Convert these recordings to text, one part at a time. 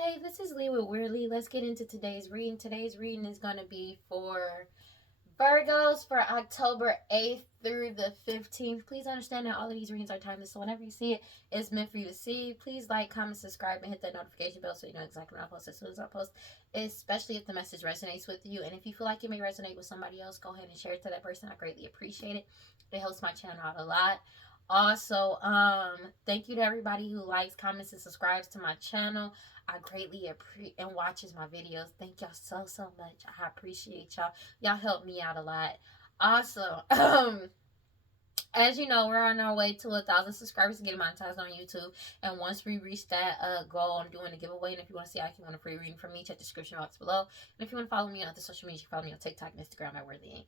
Hey, this is Lee with WeirdLee. Let's get into today's reading. Today's reading is going to be for Virgos for October 8th through the 15th. Please understand that all of these readings are timeless, so whenever you see it, it's meant for you to see. Please like, comment, subscribe, and hit that notification bell so you know exactly when I post as soon as I post, especially if the message resonates with you. And if you feel like it may resonate with somebody else, go ahead and share it to that person. I greatly appreciate it. It helps my channel out a lot. Also, thank you to everybody who likes, comments, and subscribes to my channel. I greatly appreciate and watches my videos. Thank y'all so much. I appreciate y'all. Y'all help me out a lot. Also, as you know, we're on our way to 1,000 subscribers to get monetized on YouTube. And once we reach that goal, I'm doing a giveaway. And if you want to see how you can win a free reading from me, check the description box below. And if you want to follow me on other social media, you can follow me on TikTok and Instagram at WeirdLee.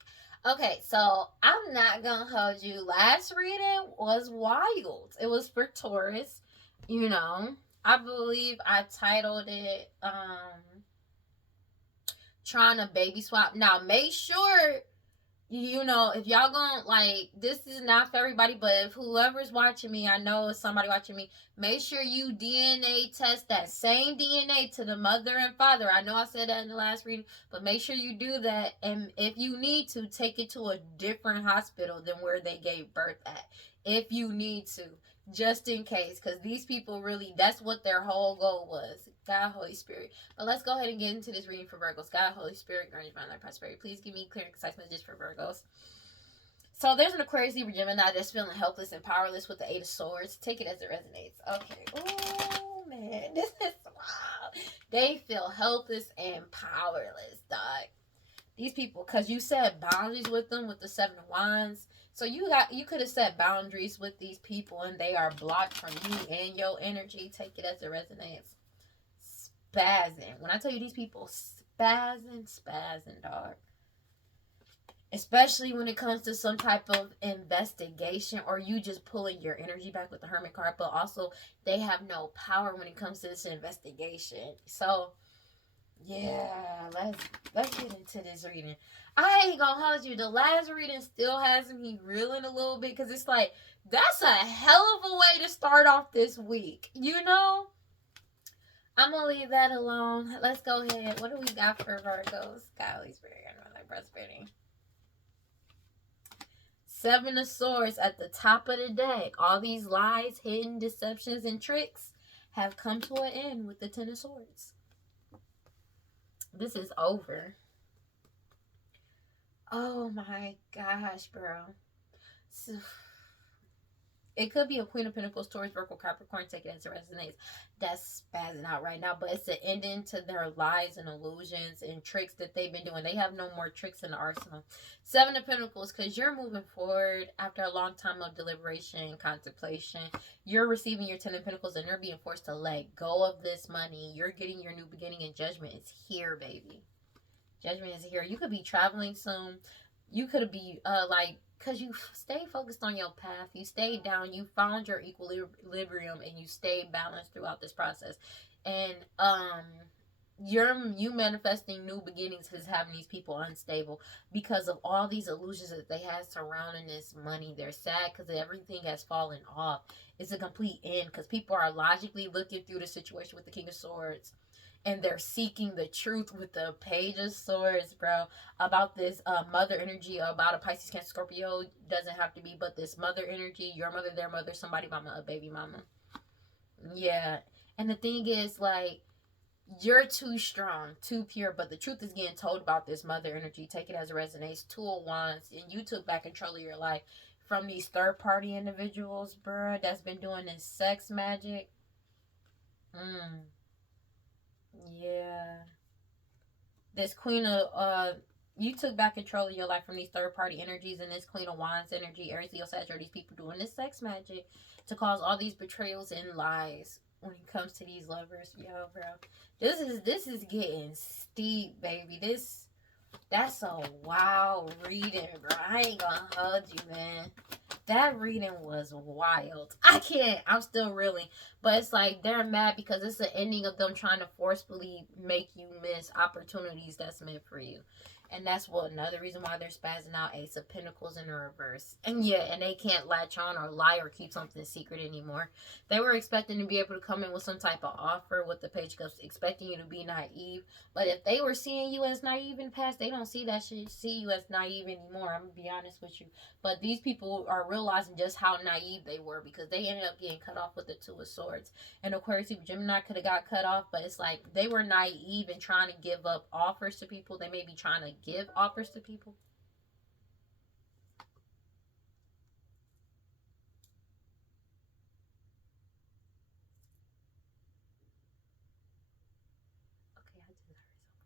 Okay, so I'm not gonna hold you. Last reading was wild. It was for Taurus. You know, I believe I titled it trying to baby swap. Now make sure if y'all gonna like, this is not for everybody, but if whoever's watching me, I know it's somebody watching me, make sure you DNA test that same DNA to the mother and father. I know I said that in the last reading, but make sure you do that. And if you need to, take it to a different hospital than where they gave birth at, if you need to, just in case, because these people really, that's what their whole goal was. God, Holy Spirit. But let's go ahead and get into this reading for Virgos. God, Holy Spirit, grant divine life, prosperity. Please give me clear and concise messages for Virgos. So there's an Aquarius, Libra, Gemini that's feeling helpless and powerless with the Eight of Swords. Take it as it resonates. Okay. Oh, man. This is wild. They feel helpless and powerless, dog. These people, because you set boundaries with them with the Seven of Wands. So you could have set boundaries with these people and they are blocked from you and your energy. Take it as it resonates. Spazzing. When I tell you these people spazzing, dog. Especially when it comes to some type of investigation or you just pulling your energy back with the Hermit card. But also, they have no power when it comes to this investigation. So, yeah, let's get into this reading. I ain't gonna hold you. The last reading still has me reeling a little bit because it's like, that's a hell of a way to start off this week. You know? I'm gonna leave that alone. Let's go ahead. What do we got for Virgos? God, Holy Spirit, I like prosperity. Seven of Swords at the top of the deck. All these lies, hidden deceptions, and tricks have come to an end with the Ten of Swords. This is over. Oh my gosh, bro. So, it could be a Queen of Pentacles, Taurus, Virgo, Capricorn. Take it as it resonates. That's spazzing out right now. But it's an ending to their lies and illusions and tricks that they've been doing. They have no more tricks in the arsenal. Seven of Pentacles, because you're moving forward after a long time of deliberation and contemplation. You're receiving your Ten of Pentacles and you're being forced to let go of this money. You're getting your new beginning and judgment is here, baby. Judgment is here. You could be traveling soon. You could be because you stay focused on your path. You stayed down. You found your equilibrium and you stayed balanced throughout this process. And you manifesting new beginnings is having these people unstable because of all these illusions that they had surrounding this money. They're sad because everything has fallen off. It's a complete end because people are logically looking through the situation with the King of Swords. And they're seeking the truth with the Page of Swords, bro, about this mother energy, about a Pisces, Cancer, Scorpio. Doesn't have to be, but this mother energy, your mother, their mother, somebody mama, a baby mama. Yeah. And the thing is, like, you're too strong, too pure, but the truth is getting told about this mother energy. Take it as it resonates. Two of Wands, and you took back control of your life from these third-party individuals, bro, that's been doing this sex magic. Yeah. This Queen of you took back control of your life from these third party energies and this Queen of Wands energy, Aries, Leo, Sagittarius, these people doing this sex magic to cause all these betrayals and lies when it comes to these lovers. Yo, bro. This is getting steep, baby. That's a wild reading, bro. I ain't gonna hold you, man. That reading was wild. I'm still reeling. But it's like they're mad because it's the ending of them trying to forcefully make you miss opportunities that's meant for you. And that's what another reason why they're spazzing out. Ace of Pentacles in the reverse. And yeah, and they can't latch on or lie or keep something secret anymore. They were expecting to be able to come in with some type of offer with the Page of Cups, expecting you to be naive. But if they were seeing you as naive in the past, they don't see that shit, see you as naive anymore. I'm gonna be honest with you. But these people are realizing just how naive they were, because they ended up getting cut off with the Two of Swords. And Aquarius, Gemini could have got cut off, but it's like they were naive and trying to give up offers to people. They may be trying to give offers to people. Okay, I just heard something.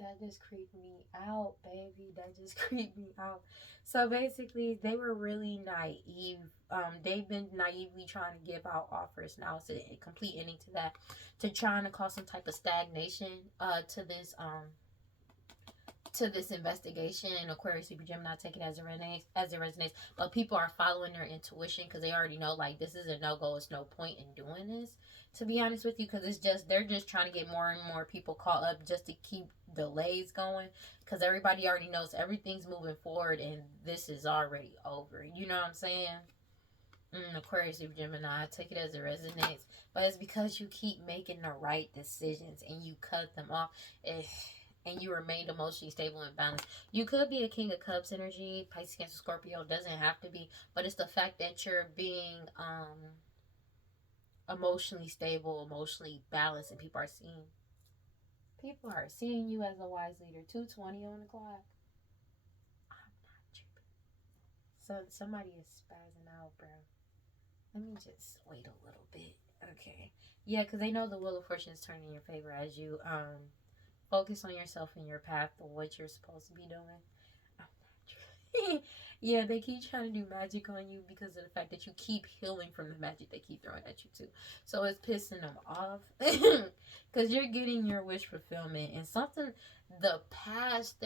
That just creeped me out, baby. That just creeped me out. So basically, they were really naive. They've been naively trying to give out offers. Now it's a complete ending to that, to trying to cause some type of stagnation to this investigation. And Aquarius, Libra, Gemini, take it as it resonates. But people are following their intuition because they already know, like, this is a no-go. It's no point in doing this, to be honest with you, because they're just trying to get more and more people caught up just to keep delays going, because everybody already knows everything's moving forward and this is already over. You know what I'm saying? Aquarius, Libra, Gemini, take it as it resonates. But it's because you keep making the right decisions and you cut them off. And you remain emotionally stable and balanced. You could be a King of Cups energy, Pisces, Cancer, Scorpio. Doesn't have to be, but it's the fact that you're being emotionally stable, emotionally balanced, and people are seeing you as a wise leader. 2:20 on the clock. I'm not tripping. So somebody is spazzing out, bro. Let me just wait a little bit. Okay. Yeah, because they know the Wheel of Fortune is turning in your favor as you focus on yourself and your path of what you're supposed to be doing. I'm not yeah, they keep trying to do magic on you because of the fact that you keep healing from the magic they keep throwing at you too. So it's pissing them off because you're getting your wish fulfillment, and something, their past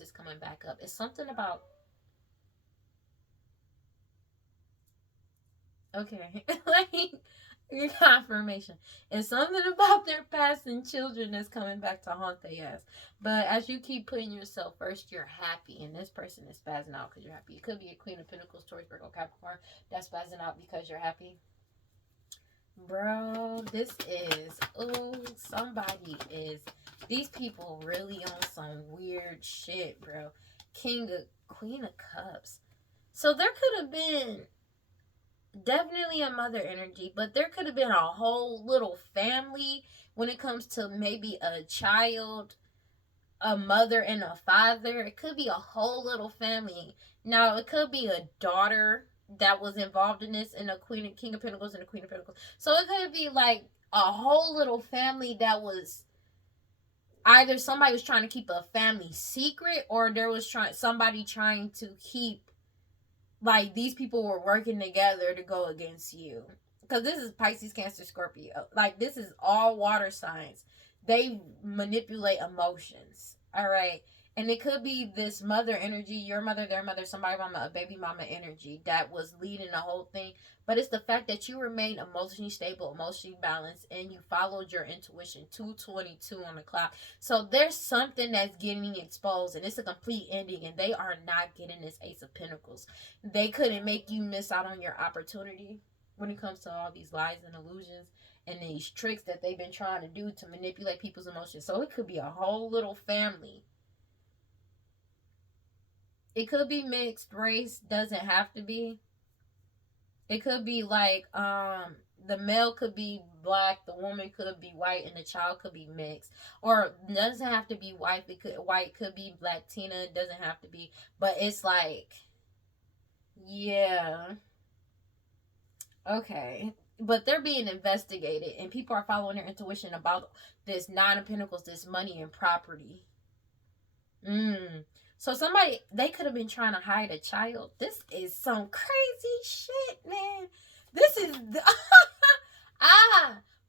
is coming back up. It's something about, okay, like, your confirmation. It's something about their past and children that's coming back to haunt their ass. But as you keep putting yourself first, you're happy. And this person is spazzing out because you're happy. It could be a Queen of Pentacles, Taurus, Virgo, Capricorn that's spazzing out because you're happy. Bro, this is, these people really on some weird shit, bro. Queen of Cups. So there could have been definitely a mother energy, but there could have been a whole little family when it comes to maybe a child, a mother and a father. It could be a whole little family. Now it could be a daughter that was involved in this, and a King of Pentacles and a Queen of Pentacles. So it could be like a whole little family that was either somebody was trying to keep a family secret, or there was somebody trying to keep, like, these people were working together to go against you. Because this is Pisces, Cancer, Scorpio. Like, this is all water signs. They manipulate emotions. All right. And it could be this mother energy, your mother, their mother, somebody mama, a baby mama energy that was leading the whole thing. But it's the fact that you remain emotionally stable, emotionally balanced, and you followed your intuition. 2:22 on the clock. So there's something that's getting exposed, and it's a complete ending, and they are not getting this Ace of Pentacles. They couldn't make you miss out on your opportunity when it comes to all these lies and illusions and these tricks that they've been trying to do to manipulate people's emotions. So it could be a whole little family. It could be mixed race, doesn't have to be. It could be like the male could be black, the woman could be white, and the child could be mixed. Or it doesn't have to be white. White could be Latina. It doesn't have to be. But it's like, yeah. Okay. But they're being investigated, and people are following their intuition about this Nine of Pentacles, this money and property. So they could have been trying to hide a child. This is some crazy shit, man. This is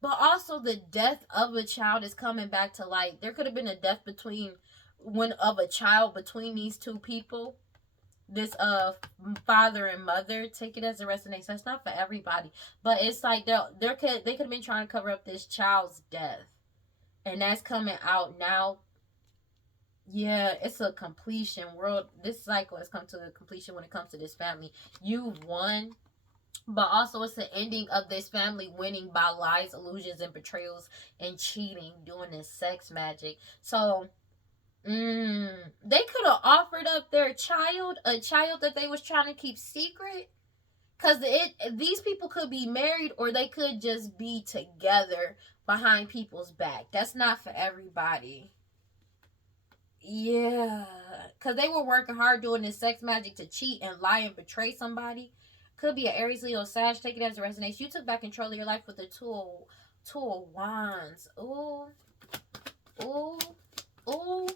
but also the death of a child is coming back to light. There could have been a death of a child between these two people. This father and mother. Take it as a resonates. That's not for everybody, but it's like they could have been trying to cover up this child's death, and that's coming out now. Yeah, it's a completion world. This cycle has come to a completion when it comes to this family. You've won, but also it's the ending of this family winning by lies, illusions, and betrayals and cheating, doing this sex magic. So, they could have offered up their child, a child that they was trying to keep secret. Cause these people could be married or they could just be together behind people's back. That's not for everybody. Yeah, because they were working hard doing this sex magic to cheat and lie and betray somebody. Could be an Aries, Leo, Sag. Take it as a resonance. You took back control of your life with the two of wands. Ooh, ooh, ooh.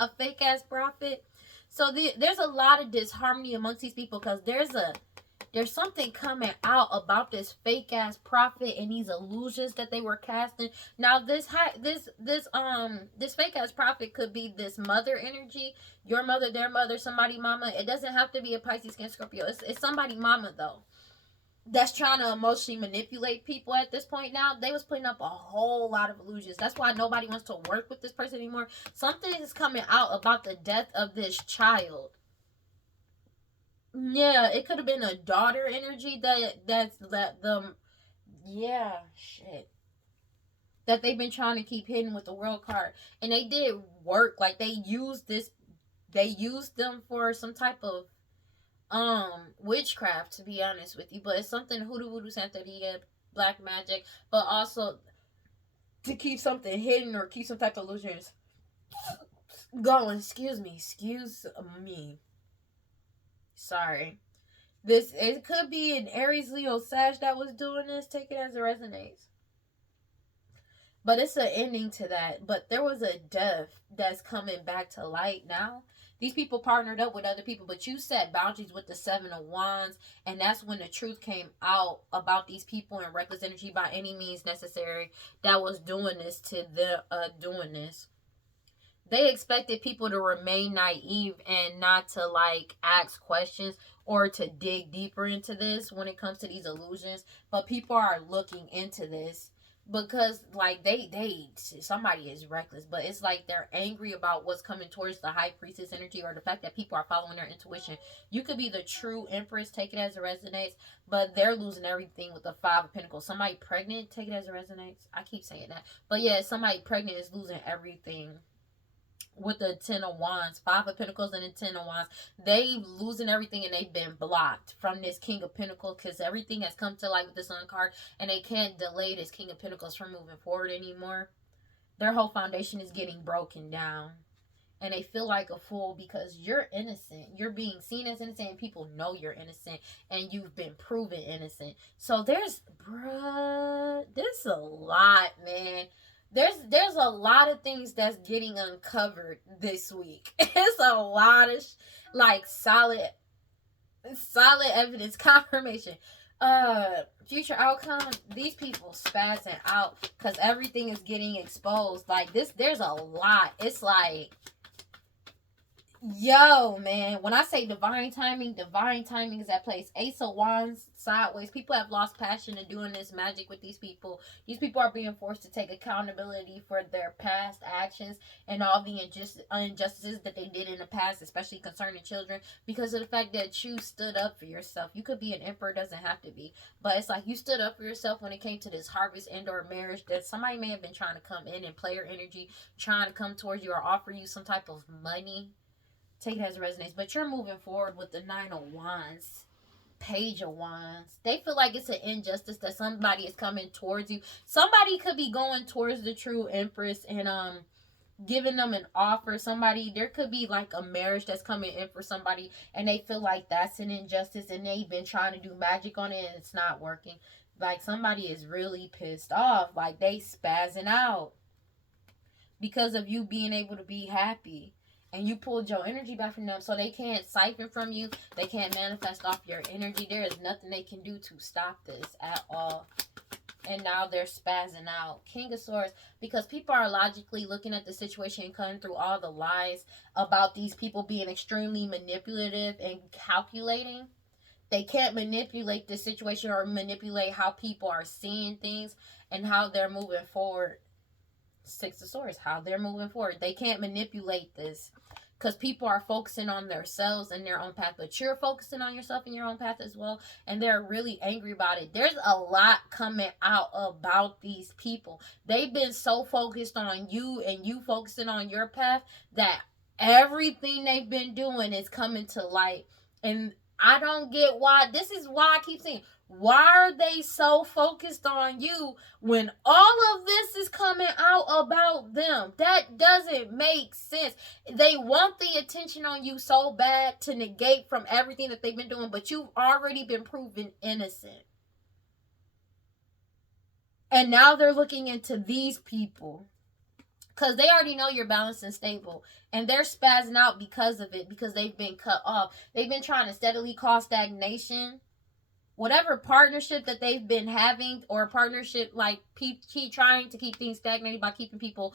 A fake ass prophet. So there's a lot of disharmony amongst these people because there's something coming out about this fake ass prophet and these illusions that they were casting. Now this fake ass prophet could be this mother energy, your mother, their mother, somebody mama. It doesn't have to be a Pisces, Cancer, Scorpio. It's somebody mama though. That's trying to emotionally manipulate people at this point now. They was putting up a whole lot of illusions. That's why nobody wants to work with this person anymore. Something is coming out about the death of this child. Yeah, it could have been a daughter energy that's that them. Yeah, shit. That they've been trying to keep hidden with the world card, and they did work. Like they used this, they used them for some type of witchcraft. To be honest with you, but it's something hoodoo voodoo santeria, black magic, but also to keep something hidden or keep some type of illusions going. Excuse me. Sorry. This it could be an Aries Leo Sag that was doing this. Take it as it resonates. But it's an ending to that. But there was a death that's coming back to light now. These people partnered up with other people, but you set boundaries with the Seven of Wands, and that's when the truth came out about these people in reckless energy by any means necessary that was doing this to the doing this. They expected people to remain naive and not to like ask questions or to dig deeper into this when it comes to these illusions, but people are looking into this because like they somebody is reckless, but it's like they're angry about what's coming towards the high priestess energy or the fact that people are following their intuition. You could be the true empress, take it as it resonates, but they're losing everything with the Five of Pentacles. Somebody pregnant, take it as it resonates. I keep saying that, but yeah, somebody pregnant is losing everything with the Ten of Wands, Five of Pentacles, and the Ten of Wands. They losing everything and they've been blocked from this King of Pentacles because everything has come to light with the Sun card and they can't delay this King of Pentacles from moving forward anymore. Their whole foundation is getting broken down. And they feel like a fool because you're innocent. You're being seen as innocent and people know you're innocent and you've been proven innocent. So there's a lot, man. There's a lot of things that's getting uncovered this week. It's a lot of like solid evidence confirmation. Future outcome, these people spazzing out because everything is getting exposed. Like this, there's a lot. It's like, yo, man, when I say divine timing is at place. Ace of Wands sideways. People have lost passion in doing this magic with these people. These people are being forced to take accountability for their past actions and all the injustices that they did in the past, especially concerning children, because of the fact that you stood up for yourself. You could be an emperor, doesn't have to be, but it's like you stood up for yourself when it came to this harvest and or marriage that somebody may have been trying to come in and play your energy, trying to come towards you or offer you some type of money. Take it as it resonates. But you're moving forward with the Nine of Wands, Page of Wands. They feel like it's an injustice that somebody is coming towards you. Somebody could be going towards the true Empress and giving them an offer. Somebody, there could be like a marriage that's coming in for somebody and they feel like that's an injustice and they've been trying to do magic on it and it's not working. Like somebody is really pissed off. Like they spazzing out because of you being able to be happy. And you pulled your energy back from them, so they can't siphon from you. They can't manifest off your energy. There is nothing they can do to stop this at all. And now they're spazzing out. King of Swords, because people are logically looking at the situation and cutting through all the lies about these people being extremely manipulative and calculating. They can't manipulate the situation or manipulate how people are seeing things and how they're moving forward. Six of Swords, how they're moving forward. They can't manipulate this because people are focusing on themselves and their own path, but you're focusing on yourself and your own path as well, and they're really angry about it. There's a lot coming out about these people. They've been so focused on you and you focusing on your path that everything they've been doing is coming to light. And I don't get why. This is why I keep saying, why are they so focused on you when all of this is coming out about them? That doesn't make sense. They want the attention on you so bad to negate from everything that they've been doing, but you've already been proven innocent. And now they're looking into these people because they already know you're balanced and stable, and they're spazzing out because of it, because they've been cut off. They've been trying to steadily cause stagnation. Whatever partnership that they've been having, or partnership like keep trying to keep things stagnated by keeping people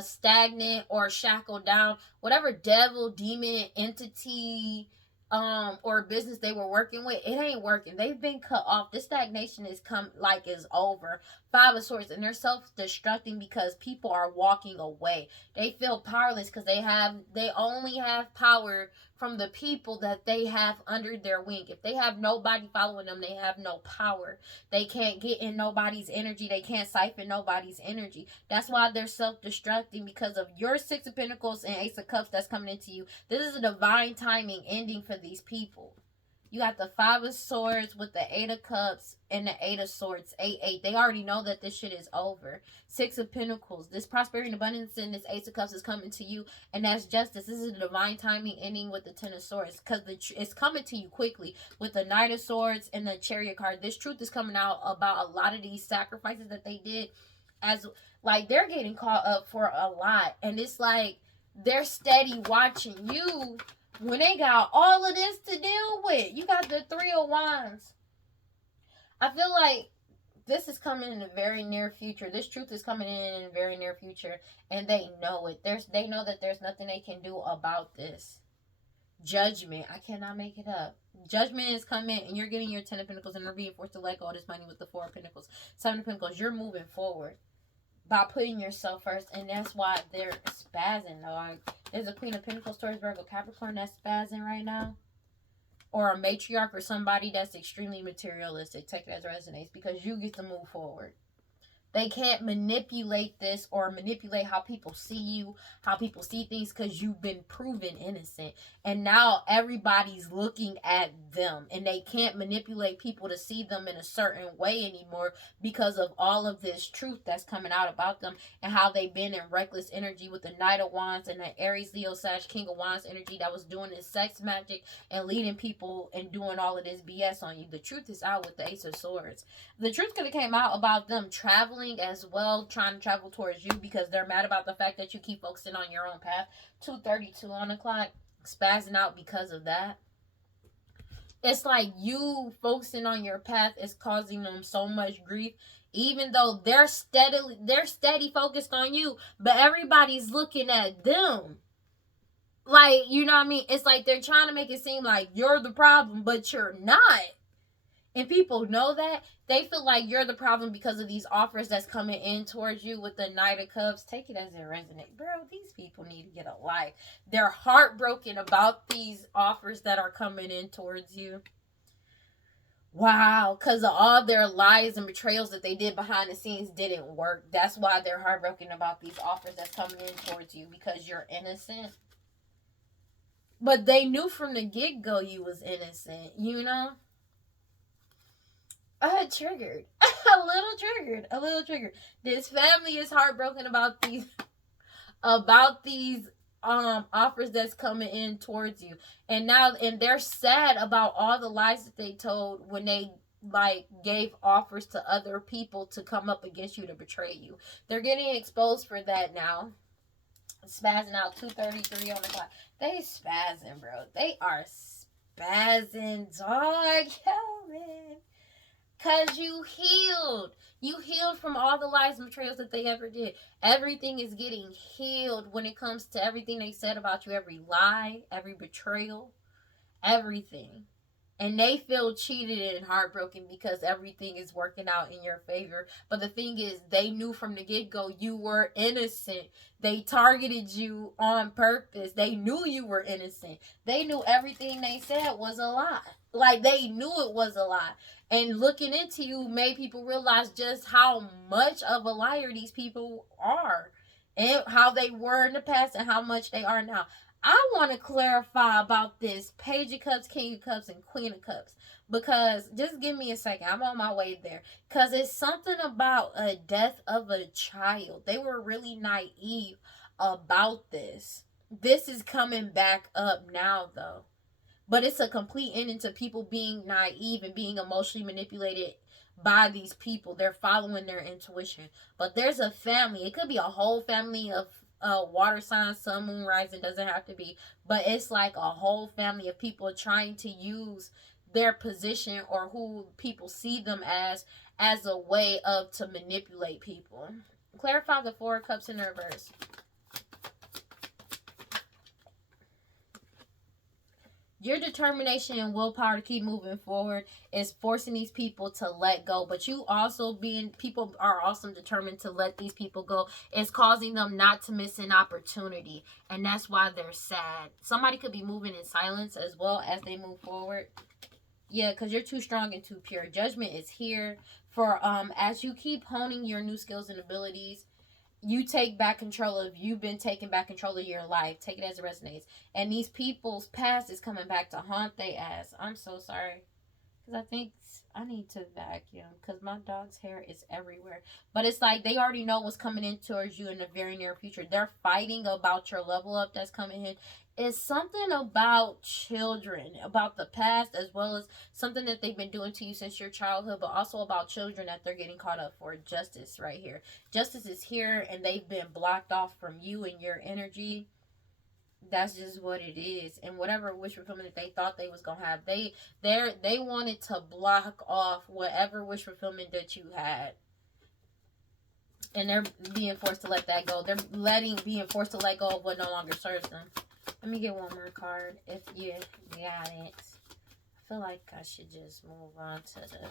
stagnant or shackled down, whatever devil, demon, entity, or business they were working with, it ain't working. They've been cut off. This stagnation is over. Five of Swords, and they're self-destructing because people are walking away. They feel powerless because they only have power from the people that they have under their wing. If they have nobody following them, they have no power. They can't get in nobody's energy. They can't siphon nobody's energy. That's why they're self-destructing, because of your Six of Pentacles and Ace of Cups that's coming into you. This is a divine timing ending for these people. You got the Five of Swords with the Eight of Cups and the Eight of Swords. 8-8. They already know that this shit is over. Six of Pentacles. This prosperity and abundance in this Ace of Cups is coming to you. And that's justice. This is a divine timing ending with the Ten of Swords. Because it's coming to you quickly. With the Knight of Swords and the Chariot card. This truth is coming out about a lot of these sacrifices that they did. As like, they're getting caught up for a lot. And it's like, they're steady watching you when they got all of this to deal with. You got the Three of Wands. I feel like this is coming in the very near future. This truth is coming in the very near future, and they know it. They know that there's nothing they can do about this. Judgment. I cannot make it up. Judgment is coming, and you're getting your Ten of Pentacles, and you're being forced to let go of this money with the Four of Pentacles. Seven of Pentacles. You're moving forward by putting yourself first, and that's why they're spazzing. Like, there's a Queen of Pentacles, Taurus, Virgo, Capricorn that's spazzing right now, or a matriarch, or somebody that's extremely materialistic. Take it as resonates, because you get to move forward. They can't manipulate this or manipulate how people see you, how people see things, because you've been proven innocent. And now everybody's looking at them, and they can't manipulate people to see them in a certain way anymore because of all of this truth that's coming out about them, and how they've been in reckless energy with the Knight of Wands and the Aries, Leo, Sag, King of Wands energy that was doing this sex magic and leading people and doing all of this BS on you. The truth is out with the Ace of Swords. The truth could have came out about them traveling as well, trying to travel towards you, because they're mad about the fact that you keep focusing on your own path. 2:32 on the clock, spazzing out because of that. It's like you focusing on your path is causing them so much grief, even though they're steady focused on you, but everybody's looking at them. Like, you know what I mean? It's like they're trying to make it seem like you're the problem, but you're not. And people know that. They feel like you're the problem because of these offers that's coming in towards you with the Knight of Cups. Take it as it resonates. Bro, these people need to get a life. They're heartbroken about these offers that are coming in towards you. Wow. Because of all their lies and betrayals that they did behind the scenes didn't work. That's why they're heartbroken about these offers that's coming in towards you, because you're innocent. But they knew from the get-go you was innocent, you know? Triggered. a little triggered. This family is heartbroken about these offers that's coming in towards you. And they're sad about all the lies that they told when they gave offers to other people to come up against you, to betray you. They're getting exposed for that now. Spazzing out. 2:33 on the clock. They spazzing, bro. They are spazzing, dog. Yo, man. Because you healed. You healed from all the lies and betrayals that they ever did. Everything is getting healed when it comes to everything they said about you. Every lie, every betrayal, everything. and they feel cheated and heartbroken because everything is working out in your favor. But the thing is, they knew from the get-go you were innocent. They targeted you on purpose. They knew you were innocent. They knew everything they said was a lie. Like, they knew it was a lie. And looking into you made people realize just how much of a liar these people are, and how they were in the past and how much they are now. I want to clarify about this Page of Cups, King of Cups, and Queen of Cups. Because, just give me a second. I'm on my way there. Because it's something about a death of a child. They were really naive about this. This is coming back up now, though. But it's a complete ending to people being naive and being emotionally manipulated by these people. They're following their intuition. But there's a family. It could be a whole family of water signs, sun, moon, rising. Doesn't have to be. But it's like a whole family of people trying to use their position or who people see them as a way of to manipulate people. Clarify the Four of Cups in reverse. Your determination and willpower to keep moving forward is forcing these people to let go. But you also people are also determined to let these people go. It's causing them not to miss an opportunity. And that's why they're sad. Somebody could be moving in silence as well as they move forward. Yeah, because you're too strong and too pure. Judgment is here for as you keep honing your new skills and abilities. You take back control of, you've been taking back control of your life. Take it as it resonates. And these people's past is coming back to haunt their ass. I'm so sorry. Because I think I need to vacuum. Because my dog's hair is everywhere. But it's like they already know what's coming in towards you in the very near future. They're fighting about your level up that's coming in. It's something about children, about the past, as well as something that they've been doing to you since your childhood, but also about children that they're getting caught up for. Justice right here. Justice is here, and they've been blocked off from you and your energy. That's just what it is. And whatever wish fulfillment that they thought they was gonna have, they wanted to block off whatever wish fulfillment that you had. And they're being forced to let that go. They're being forced to let go of what no longer serves them. Let me get one more card if you got it. I feel like I should just move on to the...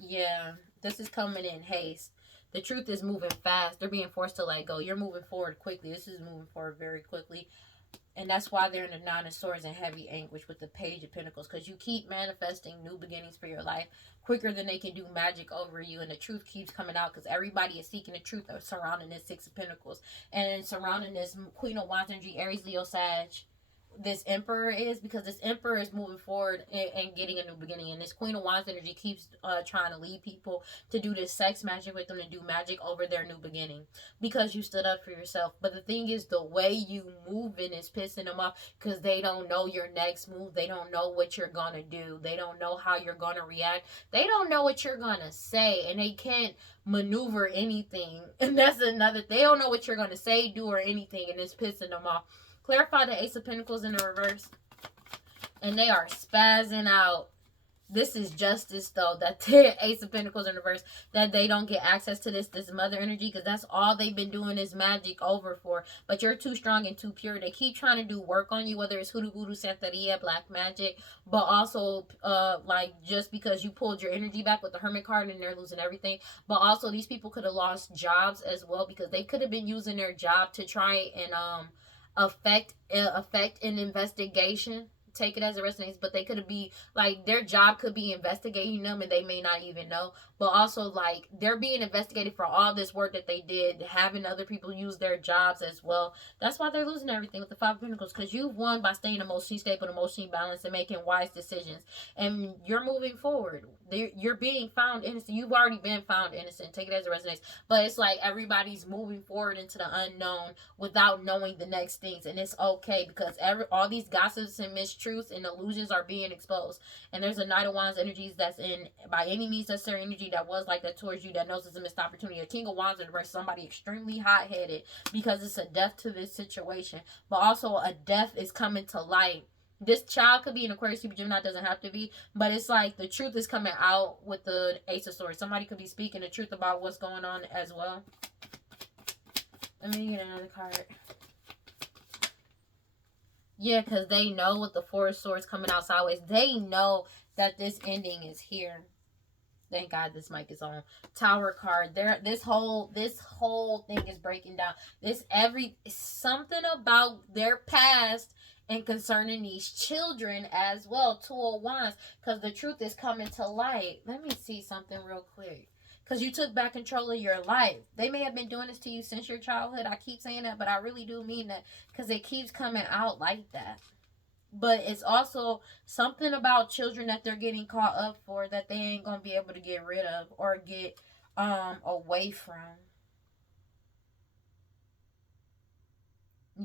Yeah, this is coming in haste. The truth is moving fast. They're being forced to let go. You're moving forward quickly. This is moving forward very quickly. And that's why they're in the Nine of Swords and heavy anguish with the Page of Pentacles. Because you keep manifesting new beginnings for your life quicker than they can do magic over you. And the truth keeps coming out because everybody is seeking the truth surrounding this Six of Pentacles. And surrounding this Queen of Wands energy, Aries, Leo, Sag, this Emperor is, because this Emperor is moving forward and getting a new beginning. And this Queen of Wands energy keeps trying to lead people to do this sex magic with them, to do magic over their new beginning. Because you stood up for yourself. But the thing is, the way you moving is pissing them off because they don't know your next move. They don't know what you're going to do. They don't know how you're going to react. They don't know what you're going to say. And they can't maneuver anything. And that's another, they don't know what you're going to say, do, or anything. And it's pissing them off. Clarify the Ace of Pentacles in the reverse. And they are spazzing out. This is justice, though. That the Ace of Pentacles in reverse. That they don't get access to this mother energy. Because that's all they've been doing is magic over for. But you're too strong and too pure. They keep trying to do work on you. Whether it's hoodoo, voodoo, santeria, black magic. But also, like, just because you pulled your energy back with the Hermit card and they're losing everything. But also, these people could have lost jobs as well. Because they could have been using their job to try and, affect an investigation. Take it as it resonates. But they could be like, their job could be investigating them and they may not even know. But also, like, they're being investigated for all this work that they did, having other people use their jobs as well. That's why they're losing everything with the Five of Pentacles, because you've won by staying emotionally stable, emotionally balanced, and making wise decisions. And you're moving forward. You're being found innocent. You've already been found innocent. Take it as it resonates. But it's like everybody's moving forward into the unknown without knowing the next things. And it's okay, because all these gossips and mistruths and illusions are being exposed. And there's a Knight of Wands energies that's in, by any means necessary energy, that was like that towards you, that knows it's a missed opportunity. A King of Wands in reverse, somebody extremely hot-headed, because it's a death to this situation. But also a death is coming to light. This child could be an Aquarius, Super Gemini, doesn't have to be. But it's like the truth is coming out with the Ace of Swords. Somebody could be speaking the truth about what's going on as well. Let me get another card. Yeah, because they know with the Four of Swords coming out sideways, they know that this ending is here. Thank God this mic is on. Tower card. There, this whole thing is breaking down. Something about their past and concerning these children as well. Two of Wands, because the truth is coming to light. Let me see something real quick. Because you took back control of your life. They may have been doing this to you since your childhood. I keep saying that, but I really do mean that because it keeps coming out like that. But it's also something about children that they're getting caught up for that they ain't gonna be able to get rid of or get away from.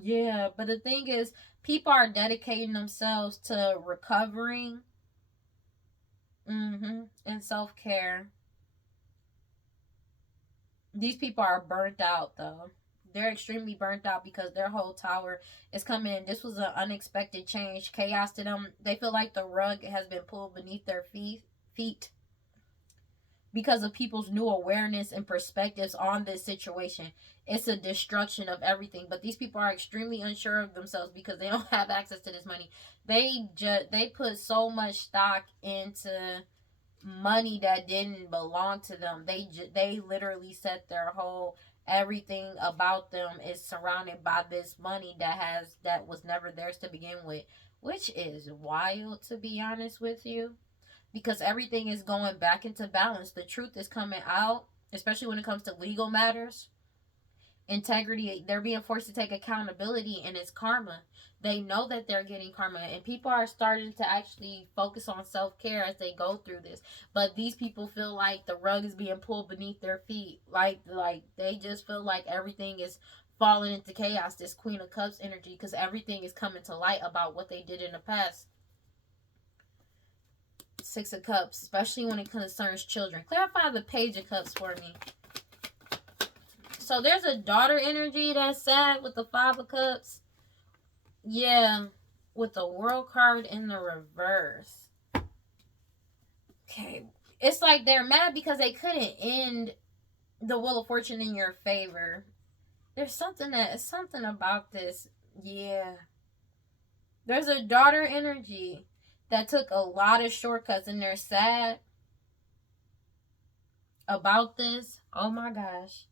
Yeah, but the thing is, people are dedicating themselves to recovering, and self-care. These people are burnt out though. They're extremely burnt out because their whole tower is coming. This was an unexpected change, chaos to them. They feel like the rug has been pulled beneath their feet because of people's new awareness and perspectives on this situation. It's a destruction of everything. But these people are extremely unsure of themselves because they don't have access to this money. They put so much stock into money that didn't belong to them. They literally set their whole everything about them is surrounded by this money that was never theirs to begin with, which is wild to be honest with you, because everything is going back into balance. The truth is coming out, especially when it comes to legal matters. Integrity, they're being forced to take accountability, and it's karma. They know that they're getting karma, and people are starting to actually focus on self-care as they go through this. But these people feel like the rug is being pulled beneath their feet, like they just feel like everything is falling into chaos. This Queen of Cups energy, because everything is coming to light about what they did in the past. Six of Cups, especially when it concerns children. Clarify the Page of Cups for me. So there's a daughter energy that's sad with the Five of Cups. Yeah, with the World card in the reverse. Okay, it's like they're mad because they couldn't end the Wheel of Fortune in your favor. There's something about this. Yeah, there's a daughter energy that took a lot of shortcuts, and they're sad about this. Oh my gosh.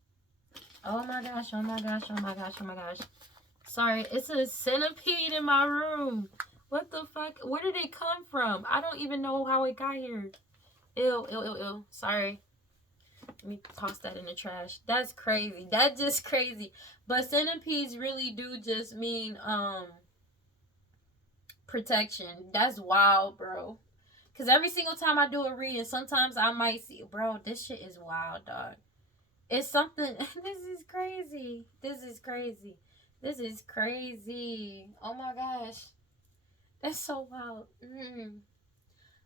Oh my gosh, oh my gosh, oh my gosh, oh my gosh. Sorry, it's a centipede in my room. What the fuck? Where did it come from? I don't even know how it got here. Ew, ew, ew, ew. Sorry. Let me toss that in the trash. That's crazy. That's just crazy. But centipedes really do just mean protection. That's wild, bro. Because every single time I do a reading, sometimes I might see, bro, this shit is wild, dog. It's something. This is crazy. This is crazy. This is crazy. Oh my gosh. That's so wild.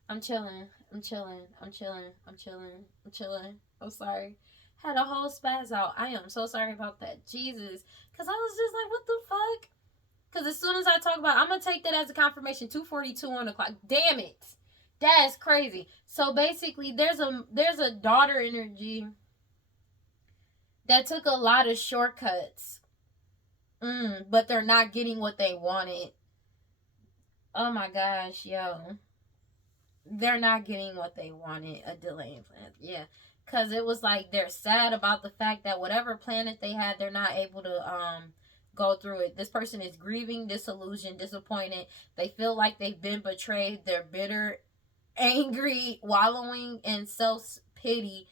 I'm chilling. I'm chilling. I'm chilling. I'm chilling. I'm chilling. I'm sorry. Had a whole spaz out. I am so sorry about that. Jesus. Because I was just like, what the fuck? Because as soon as I talk about, I'm going to take that as a confirmation. 2:42 on the clock. Damn it. That's crazy. So basically, there's a daughter energy that took a lot of shortcuts. But they're not getting what they wanted. Oh my gosh, yo. They're not getting what they wanted. A delay in plans. Yeah. Because it was like they're sad about the fact that whatever planet they had, they're not able to go through it. This person is grieving, disillusioned, disappointed. They feel like they've been betrayed. They're bitter, angry, wallowing in self-pity,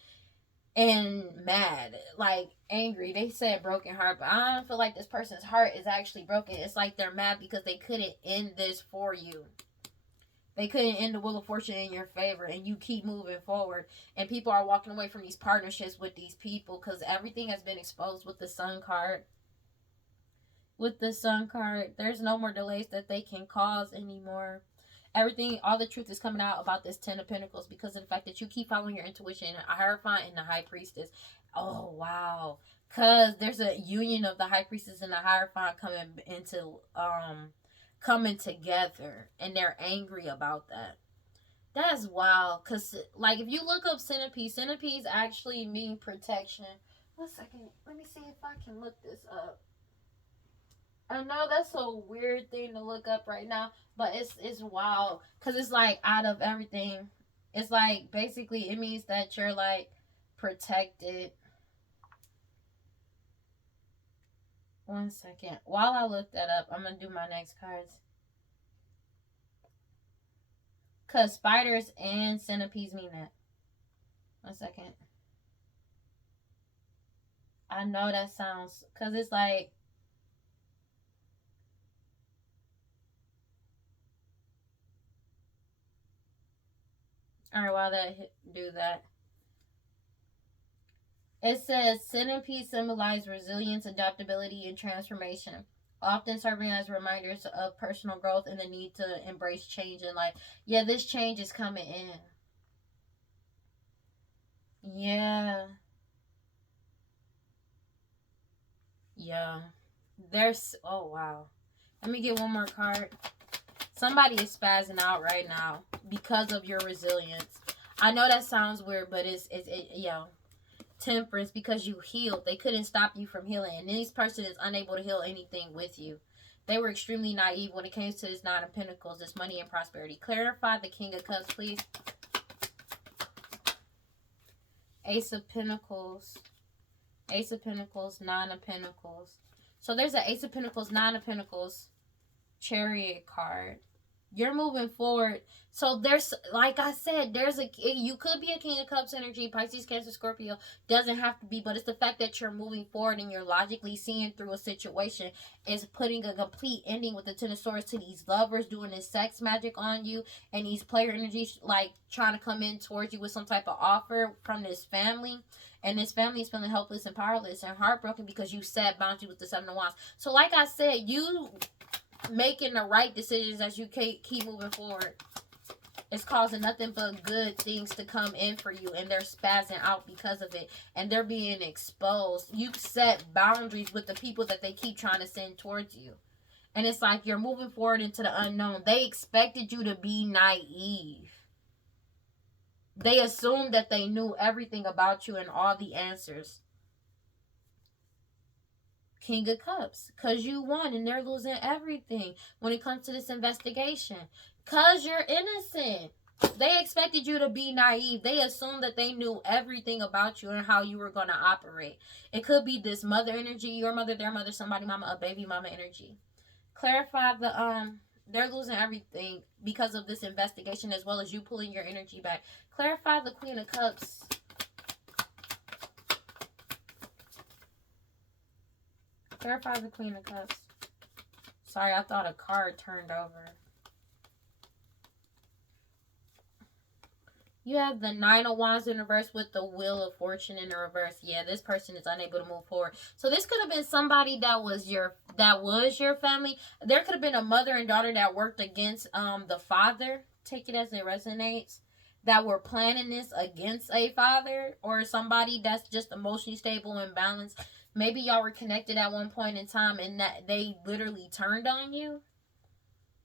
and mad, like angry. They said broken heart, but I don't feel like this person's heart is actually broken. It's like they're mad because they couldn't end this for you. They couldn't end the Wheel of Fortune in your favor, and you keep moving forward. And people are walking away from these partnerships with these people because everything has been exposed with the Sun card. With the Sun card, there's no more delays that they can cause anymore. Everything, all the truth is coming out about this Ten of Pentacles because of the fact that you keep following your intuition. A Hierophant and the High Priestess. Oh, wow. Because there's a union of the High Priestess and the Hierophant coming together. And they're angry about that. That's wild. Because, like, if you look up centipedes, centipedes actually mean protection. 1 second. Let me see if I can look this up. I know that's a weird thing to look up right now, but it's wild because it's like out of everything. It's like basically it means that you're like protected. One second. While I look that up, I'm gonna do my next cards. Cause spiders and centipedes mean that. One second. I know that sounds cause it's like all right. While that do that, it says centipedes symbolize resilience, adaptability, and transformation, often serving as reminders of personal growth and the need to embrace change in life. Yeah, this change is coming in. Yeah, yeah. There's oh wow. Let me get one more card. Somebody is spazzing out right now because of your resilience. I know that sounds weird, but it's temperance because you healed. They couldn't stop you from healing, and this person is unable to heal anything with you. They were extremely naive when it came to this Nine of Pentacles, this money and prosperity. Clarify the King of Cups, please. Ace of Pentacles. Ace of Pentacles, Nine of Pentacles. So there's an Ace of Pentacles, Nine of Pentacles, Chariot card. You're moving forward. So there's, like I said, you could be a King of Cups energy, Pisces, Cancer, Scorpio. Doesn't have to be, but it's the fact that you're moving forward and you're logically seeing through a situation is putting a complete ending with the Ten of Swords to these lovers doing this sex magic on you and these player energies like trying to come in towards you with some type of offer from this family. And this family is feeling helpless and powerless and heartbroken because you set boundaries with the Seven of Wands. So like I said, you making the right decisions as you keep moving forward. It's causing nothing but good things to come in for you, and they're spazzing out because of it, and they're being exposed. You set boundaries with the people that they keep trying to send towards you, and it's like you're moving forward into the unknown. They expected you to be naive. They assumed that they knew everything about you and all the answers. King of Cups, because you won and they're losing everything when it comes to this investigation. Because you're innocent. They expected you to be naive. They assumed that they knew everything about you and how you were going to operate. It could be this mother energy, your mother, their mother, somebody mama, a baby mama energy. Clarify they're losing everything because of this investigation as well as you pulling your energy back. Clarify the Queen of Cups. Clarify the Queen of Cups. Sorry, I thought a card turned over. You have the Nine of Wands in reverse with the Wheel of Fortune in the reverse. Yeah, this person is unable to move forward. So this could have been somebody that was your family. There could have been a mother and daughter that worked against the father. Take it as it resonates. That were planning this against a father or somebody that's just emotionally stable and balanced. Maybe y'all were connected at one point in time and that they literally turned on you.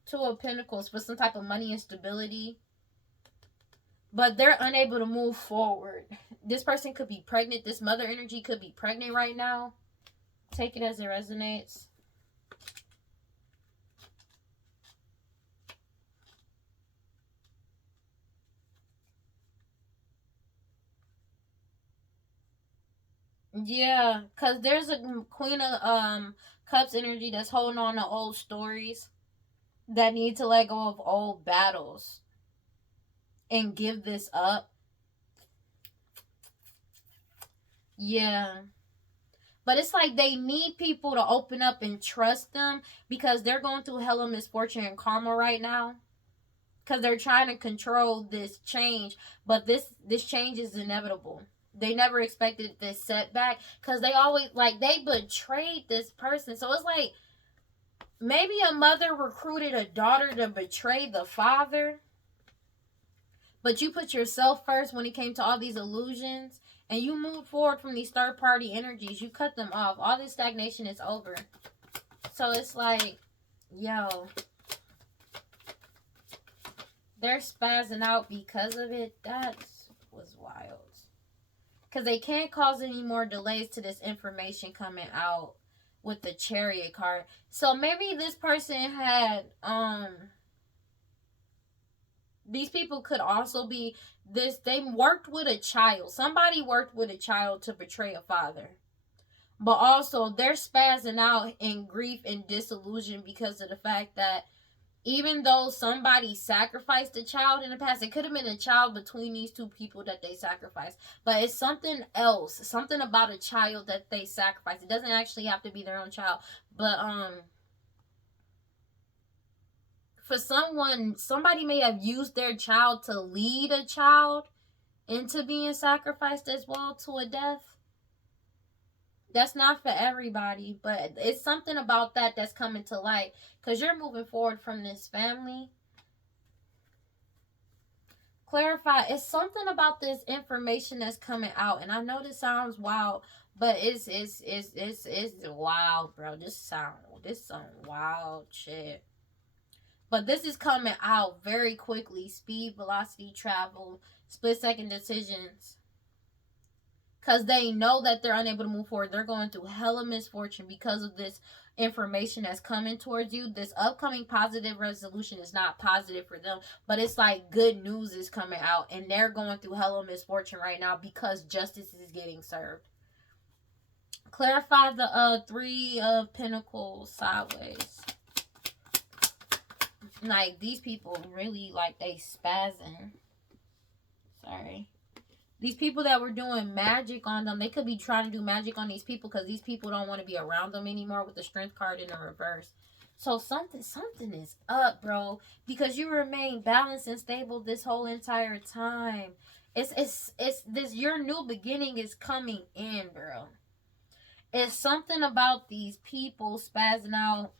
Two of Pentacles for some type of money and stability. But they're unable to move forward. This person could be pregnant. This mother energy could be pregnant right now. Take it as it resonates. Yeah, because there's a Queen of Cups energy that's holding on to old stories that need to let go of old battles and give this up. Yeah. But it's like they need people to open up and trust them because they're going through hell of misfortune and karma right now. Because they're trying to control this change. But this change is inevitable. They never expected this setback. Because they always, like, they betrayed this person. So it's like, maybe a mother recruited a daughter to betray the father. But you put yourself first when it came to all these illusions. And you move forward from these third party energies. You cut them off. All this stagnation is over. So it's like, yo, they're spazzing out because of it. That was wild. Because they can't cause any more delays to this information coming out with the Chariot card. So maybe this person had these people could also be this, they worked with a child. Somebody worked with a child to portray a father. But also they're spazzing out in grief and disillusion because of the fact that even though somebody sacrificed a child in the past, it could have been a child between these two people that they sacrificed. But it's something else, something about a child that they sacrificed. It doesn't actually have to be their own child. But for someone, somebody may have used their child to lead a child into being sacrificed as well to a death. That's not for everybody, but it's something about that that's coming to light because you're moving forward from this family. Clarify, it's something about this information that's coming out, and I know this sounds wild, but it's wild, bro. This some wild shit. But this is coming out very quickly. Speed, velocity, travel, split second decisions. Because they know that they're unable to move forward. They're going through hella misfortune because of this information that's coming towards you. This upcoming positive resolution is not positive for them, but it's like good news is coming out, and they're going through hella misfortune right now because justice is getting served. Clarify the Three of Pentacles sideways. Like, these people really, like, they spazzing. Sorry. These people that were doing magic on them, they could be trying to do magic on these people because these people don't want to be around them anymore with the Strength card in the reverse. So something is up, bro, because you remain balanced and stable this whole entire time. It's this, your new beginning is coming in, bro. It's something about these people spazzing out,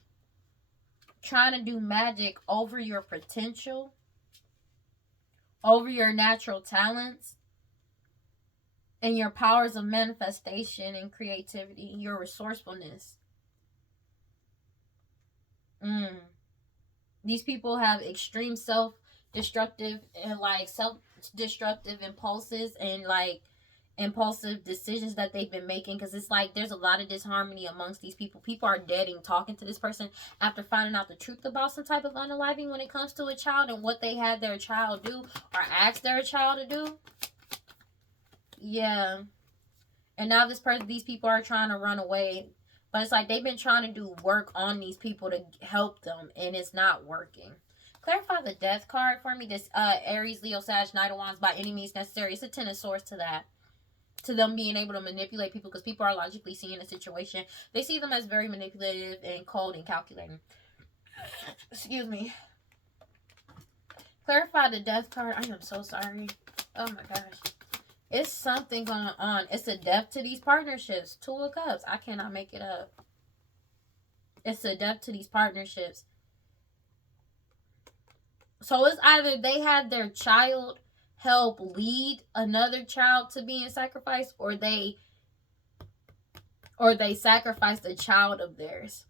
trying to do magic over your potential, over your natural talents, and your powers of manifestation and creativity, your resourcefulness. These people have extreme self-destructive and like self-destructive impulses and like impulsive decisions that they've been making, because it's like there's a lot of disharmony amongst these people. People are deading talking to this person after finding out the truth about some type of unaliving when it comes to a child and what they had their child do or asked their child to do. Yeah. And now these people are trying to run away, but it's like they've been trying to do work on these people to help them, and it's not working. Clarify the Death card for me. This Aries, Leo, Sag, Knight of Wands, by any means necessary. It's a Ten of Swords to that. To them being able to manipulate people, because people are logically seeing a situation. They see them as very manipulative and cold and calculating. Excuse me. Clarify the Death card. I am so sorry. Oh my gosh. It's something going on. It's a death to these partnerships. Two of Cups. I cannot make it up. It's a death to these partnerships. So it's either they had their child help lead another child to being sacrificed, or they sacrificed a child of theirs.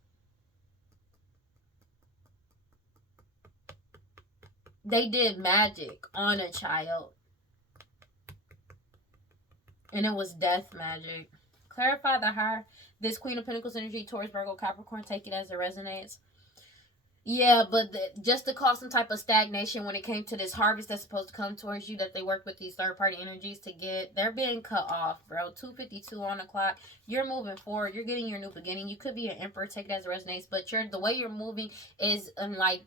They did magic on a child, and it was death magic. Clarify this Queen of Pentacles energy, Taurus, Virgo, Capricorn. Take it as it resonates. Yeah, but just to cause some type of stagnation when it came to this harvest that's supposed to come towards you, that they work with these third-party energies to get, they're being cut off, bro. 2:52 on the clock. You're moving forward. You're getting your new beginning. You could be an Emperor. Take it as it resonates. But the way you're moving is like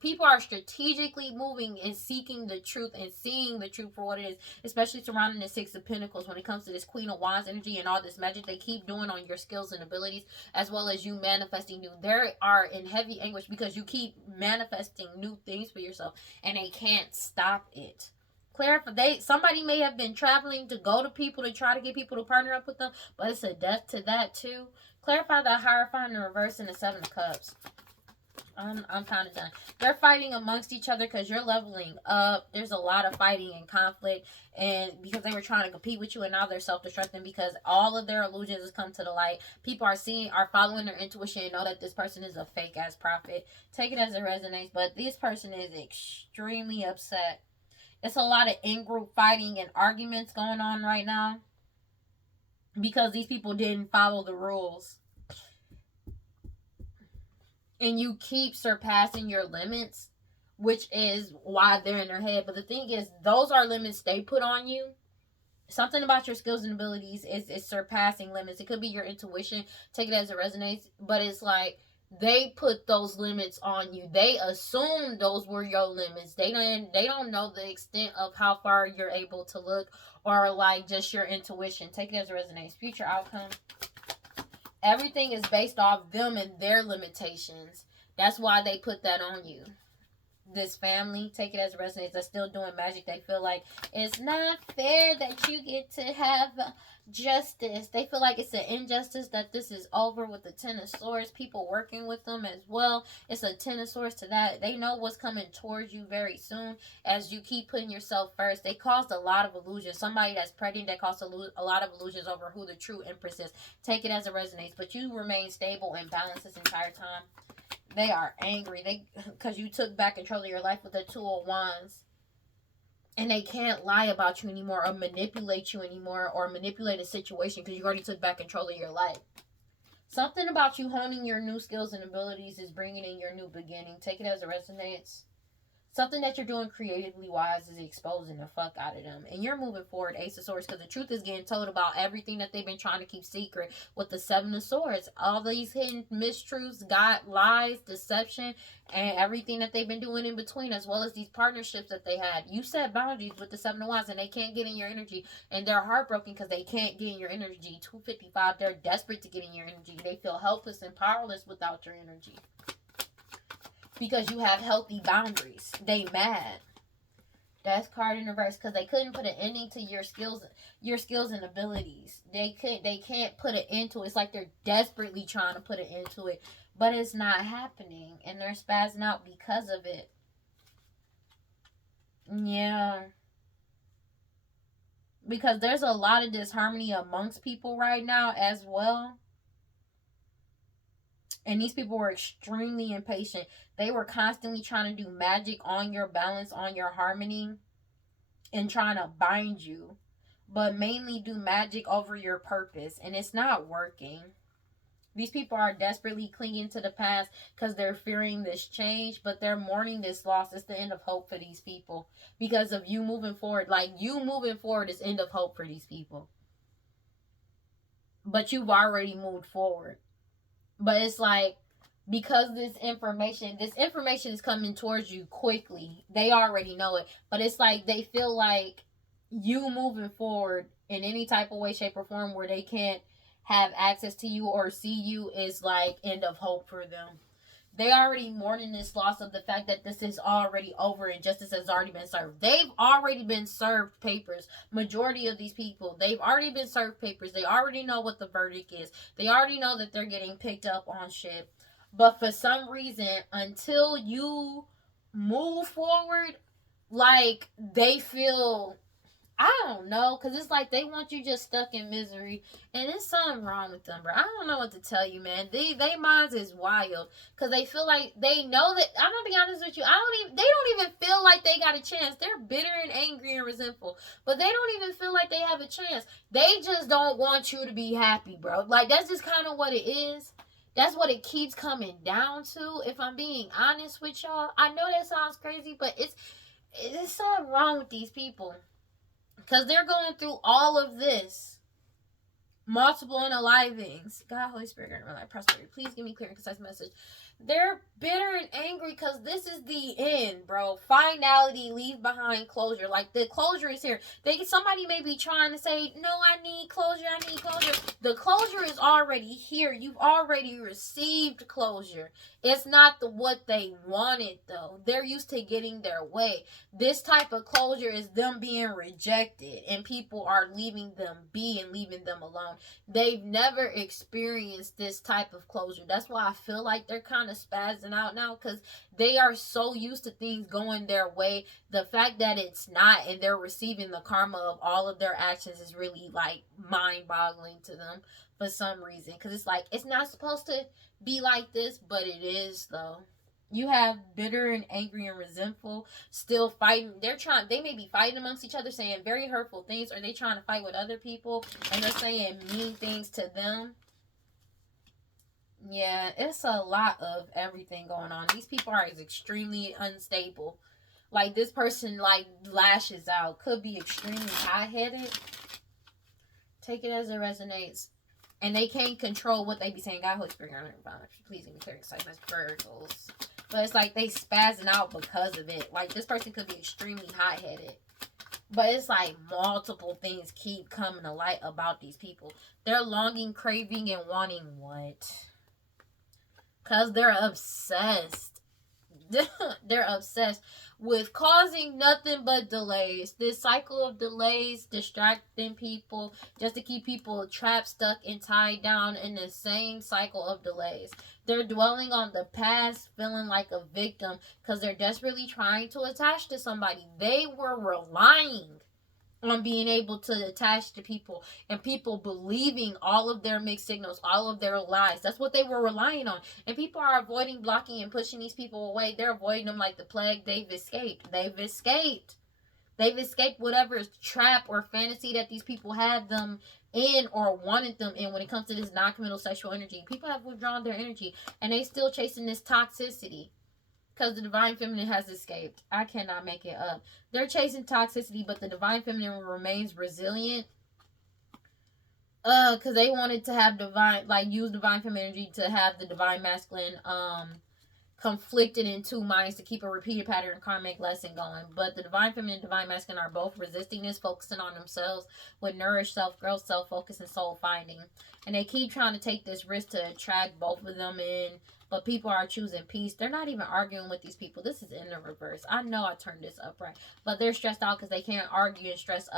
people are strategically moving and seeking the truth and seeing the truth for what it is, especially surrounding the Six of Pentacles when it comes to this Queen of Wands energy and all this magic they keep doing on your skills and abilities, as well as you manifesting new. They are in heavy anguish because you keep manifesting new things for yourself and they can't stop it. Clarify, somebody may have been traveling to go to people to try to get people to partner up with them, but it's a death to that too. Clarify the Hierophant in the reverse and the Seven of Cups. I'm kind of done. They're fighting amongst each other because you're leveling up. There's a lot of fighting and conflict, and because they were trying to compete with you, and now they're self-destructing because all of their illusions has come to the light. People are following their intuition and know that this person is a fake ass prophet. Take it as it resonates, but this person is extremely upset. It's a lot of in-group fighting and arguments going on right now because these people didn't follow the rules. and you keep surpassing your limits, which is why they're in their head. But the thing is, those are limits they put on you. Something about your skills and abilities is surpassing limits. It could be your intuition, take it as it resonates, but it's like they put those limits on you. They assume those were your limits. They don't know the extent of how far you're able to look, or like just your intuition. Take it as it resonates. Future outcome. Everything is based off them and their limitations. That's why they put that on you. This family, take it as it resonates, that's still doing magic. They feel like it's not fair that you get to have justice. They feel like it's an injustice that this is over with the Ten of Swords. People working with them as well. It's a Ten of Swords to that. They know what's coming towards you very soon as you keep putting yourself first. They caused a lot of illusions. Somebody that's pregnant, that caused a lot of illusions over who the true Empress is. Take it as it resonates. But you remain stable and balanced this entire time. They are angry because you took back control of your life with the Two of Wands. And they can't lie about you anymore, or manipulate you anymore, or manipulate a situation because you already took back control of your life. Something about you honing your new skills and abilities is bringing in your new beginning. Take it as it resonates. Something that you're doing creatively wise is exposing the fuck out of them. And you're moving forward, Ace of Swords, because the truth is getting told about everything that they've been trying to keep secret with the Seven of Swords. All these hidden mistruths, lies, deception, and everything that they've been doing in between, as well as these partnerships that they had. You set boundaries with the Seven of Wands, and they can't get in your energy. And they're heartbroken because they can't get in your energy. 255, they're desperate to get in your energy. They feel helpless and powerless without your energy. Because you have healthy boundaries. They mad. That's card in reverse because they couldn't put an ending to your skills and abilities. They can't put an end to it. It's like they're desperately trying to put an end to it, but it's not happening, and they're spazzing out because of it. Yeah. Because there's a lot of disharmony amongst people right now as well. And these people were extremely impatient. They were constantly trying to do magic on your balance, on your harmony, and trying to bind you. But mainly do magic over your purpose. And it's not working. These people are desperately clinging to the past because they're fearing this change. But they're mourning this loss. It's the end of hope for these people. Because of you moving forward. Like, you moving forward is end of hope for these people. But you've already moved forward. But it's like, because this information is coming towards you quickly. They already know it. But it's like they feel like you moving forward in any type of way, shape, or form where they can't have access to you or see you is like end of hope for them. They already mourning this loss of the fact that this is already over and justice has already been served. They've already been served papers. Majority of these people, they've already been served papers. They already know what the verdict is. They already know that they're getting picked up on shit. But for some reason, until you move forward, like, they feel, I don't know, because it's like they want you just stuck in misery, and there's something wrong with them, bro. I don't know what to tell you, man. They minds is wild, because they feel like they know that, I'm gonna be honest with you, they don't even feel like they got a chance. They're bitter and angry and resentful, but they don't even feel like they have a chance. They just don't want you to be happy, bro. Like, that's just kind of what it is. That's what it keeps coming down to, if I'm being honest with y'all. I know that sounds crazy, but it's something wrong with these people. Because they're going through all of this. Multiple unalivings. God, Holy Spirit, grant my life prosperity. Please give me clear and concise message. They're bitter and angry because this is the end, bro. Finality, leave behind closure. Like, the closure is here. Somebody may be trying to say, no, I need closure. The closure is already here. You've already received closure. It's not what they wanted, though. They're used to getting their way. This type of closure is them being rejected, and people are leaving them be and leaving them alone. They've never experienced this type of closure. That's why I feel like they're kind of spazzing out now, because they are so used to things going their way. The fact that it's not, and they're receiving the karma of all of their actions, is really like mind-boggling to them for some reason, because it's like, it's not supposed to be like this, but it is, though. You have bitter and angry and resentful still fighting. They may be fighting amongst each other, saying very hurtful things, or they trying to fight with other people and they're saying mean things to them. Yeah, it's a lot of everything going on. These people are extremely unstable. Like this person like lashes out, could be extremely high headed. Take it as it resonates. And they can't control what they be saying. God, Holy Spirit, please give me clear insight, my spirituals. But it's like they spazzing out because of it. Like this person could be extremely hot headed. But it's like multiple things keep coming to light about these people. They're longing, craving, and wanting what? Because they're obsessed. They're obsessed with causing nothing but delays. This cycle of delays, distracting people just to keep people trapped, stuck, and tied down in the same cycle of delays. They're dwelling on the past, feeling like a victim because they're desperately trying to attach to somebody. They were relying on being able to attach to people and people believing all of their mixed signals, all of their lies. That's what they were relying on. And people are avoiding, blocking, and pushing these people away. They're avoiding them like the plague. They've escaped. They've escaped. They've escaped whatever trap or fantasy that these people had them in or wanted them in when it comes to this non-committal sexual energy. People have withdrawn their energy and they still chasing this toxicity. Because the divine feminine has escaped. I cannot make it up. They're chasing toxicity, but the divine feminine remains resilient. Because they wanted to have divine, like, use divine feminine energy to have the divine masculine, conflicted in two minds to keep a repeated pattern karmic lesson going. But the divine feminine and divine masculine are both resisting this, focusing on themselves with nourished self-growth, self-focus, and soul finding. And they keep trying to take this risk to attract both of them in. But people are choosing peace. They're not even arguing with these people. This is in the reverse. I know I turned this upright. But they're stressed out because they can't argue and stress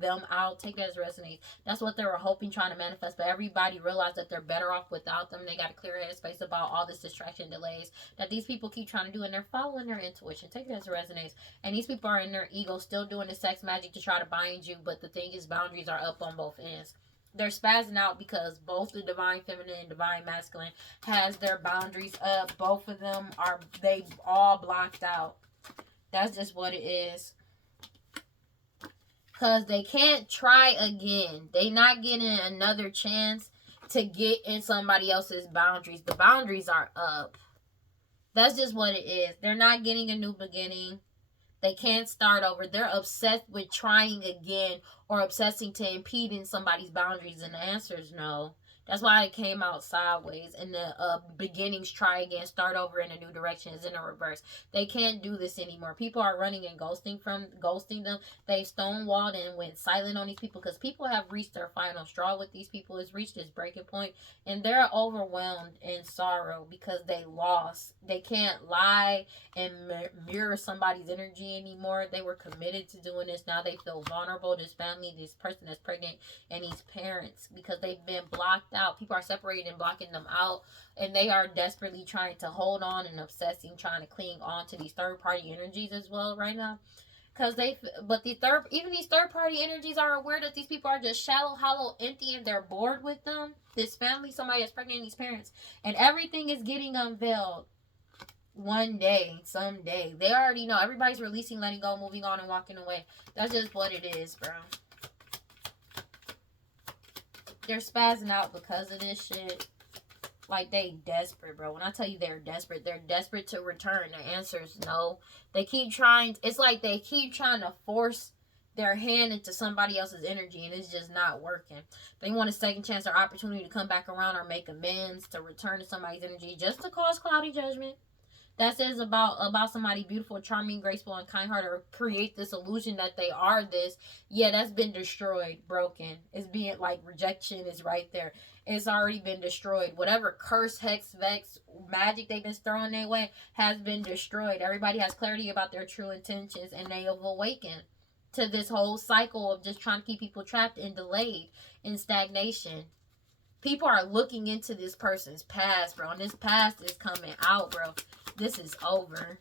them out. Take it as resonates. That's what they were hoping, trying to manifest. But everybody realized that they're better off without them. They got a clear headspace about all this distraction delays that these people keep trying to do. And they're following their intuition. Take it as resonates. And these people are in their ego, still doing the sex magic to try to bind you. But the thing is, boundaries are up on both ends. They're spazzing out because both the divine feminine and divine masculine has their boundaries up. Both of them they all blocked out. That's just what it is. Because they can't try again. They not getting another chance to get in somebody else's boundaries. The boundaries are up. That's just what it is. They're not getting a new beginning. They can't start over. They're obsessed with trying again or obsessing to impeding somebody's boundaries. And the answer is no. That's why it came out sideways. And the beginnings, try again, start over in a new direction, is in a reverse. They can't do this anymore. People are running and ghosting them. They've stonewalled and went silent on these people because people have reached their final straw with these people. It's reached this breaking point, and they're overwhelmed in sorrow because they lost. They can't lie and mirror somebody's energy anymore. They were committed to doing this. Now they feel vulnerable. This family, this person that's pregnant, and these parents, because they've been blocked out. People are separated and blocking them out, and they are desperately trying to hold on and obsessing, trying to cling on to these third-party energies as well right now. Because even these third-party energies are aware that these people are just shallow, hollow, empty, and they're bored with them. This family, somebody that's pregnant, these parents, and everything is getting unveiled. One day, someday. They already know. Everybody's releasing, letting go, moving on, and walking away. That's just what it is, bro. They're spazzing out because of this shit. Like, they desperate, bro. When I tell you they're desperate to return. The answer is no. They keep trying. It's like they keep trying to force their hand into somebody else's energy, and it's just not working. They want a second chance or opportunity to come back around or make amends, to return to somebody's energy, just to cause cloudy judgment. That says about somebody beautiful, charming, graceful, and kind-hearted, or create this illusion that they are this. Yeah, that's been destroyed, broken. It's being like rejection is right there. It's already been destroyed. Whatever curse, hex, vex, magic they've been throwing their way has been destroyed. Everybody has clarity about their true intentions, and they have awakened to this whole cycle of just trying to keep people trapped and delayed in stagnation. People are looking into this person's past, bro, and this past is coming out, bro. This is over.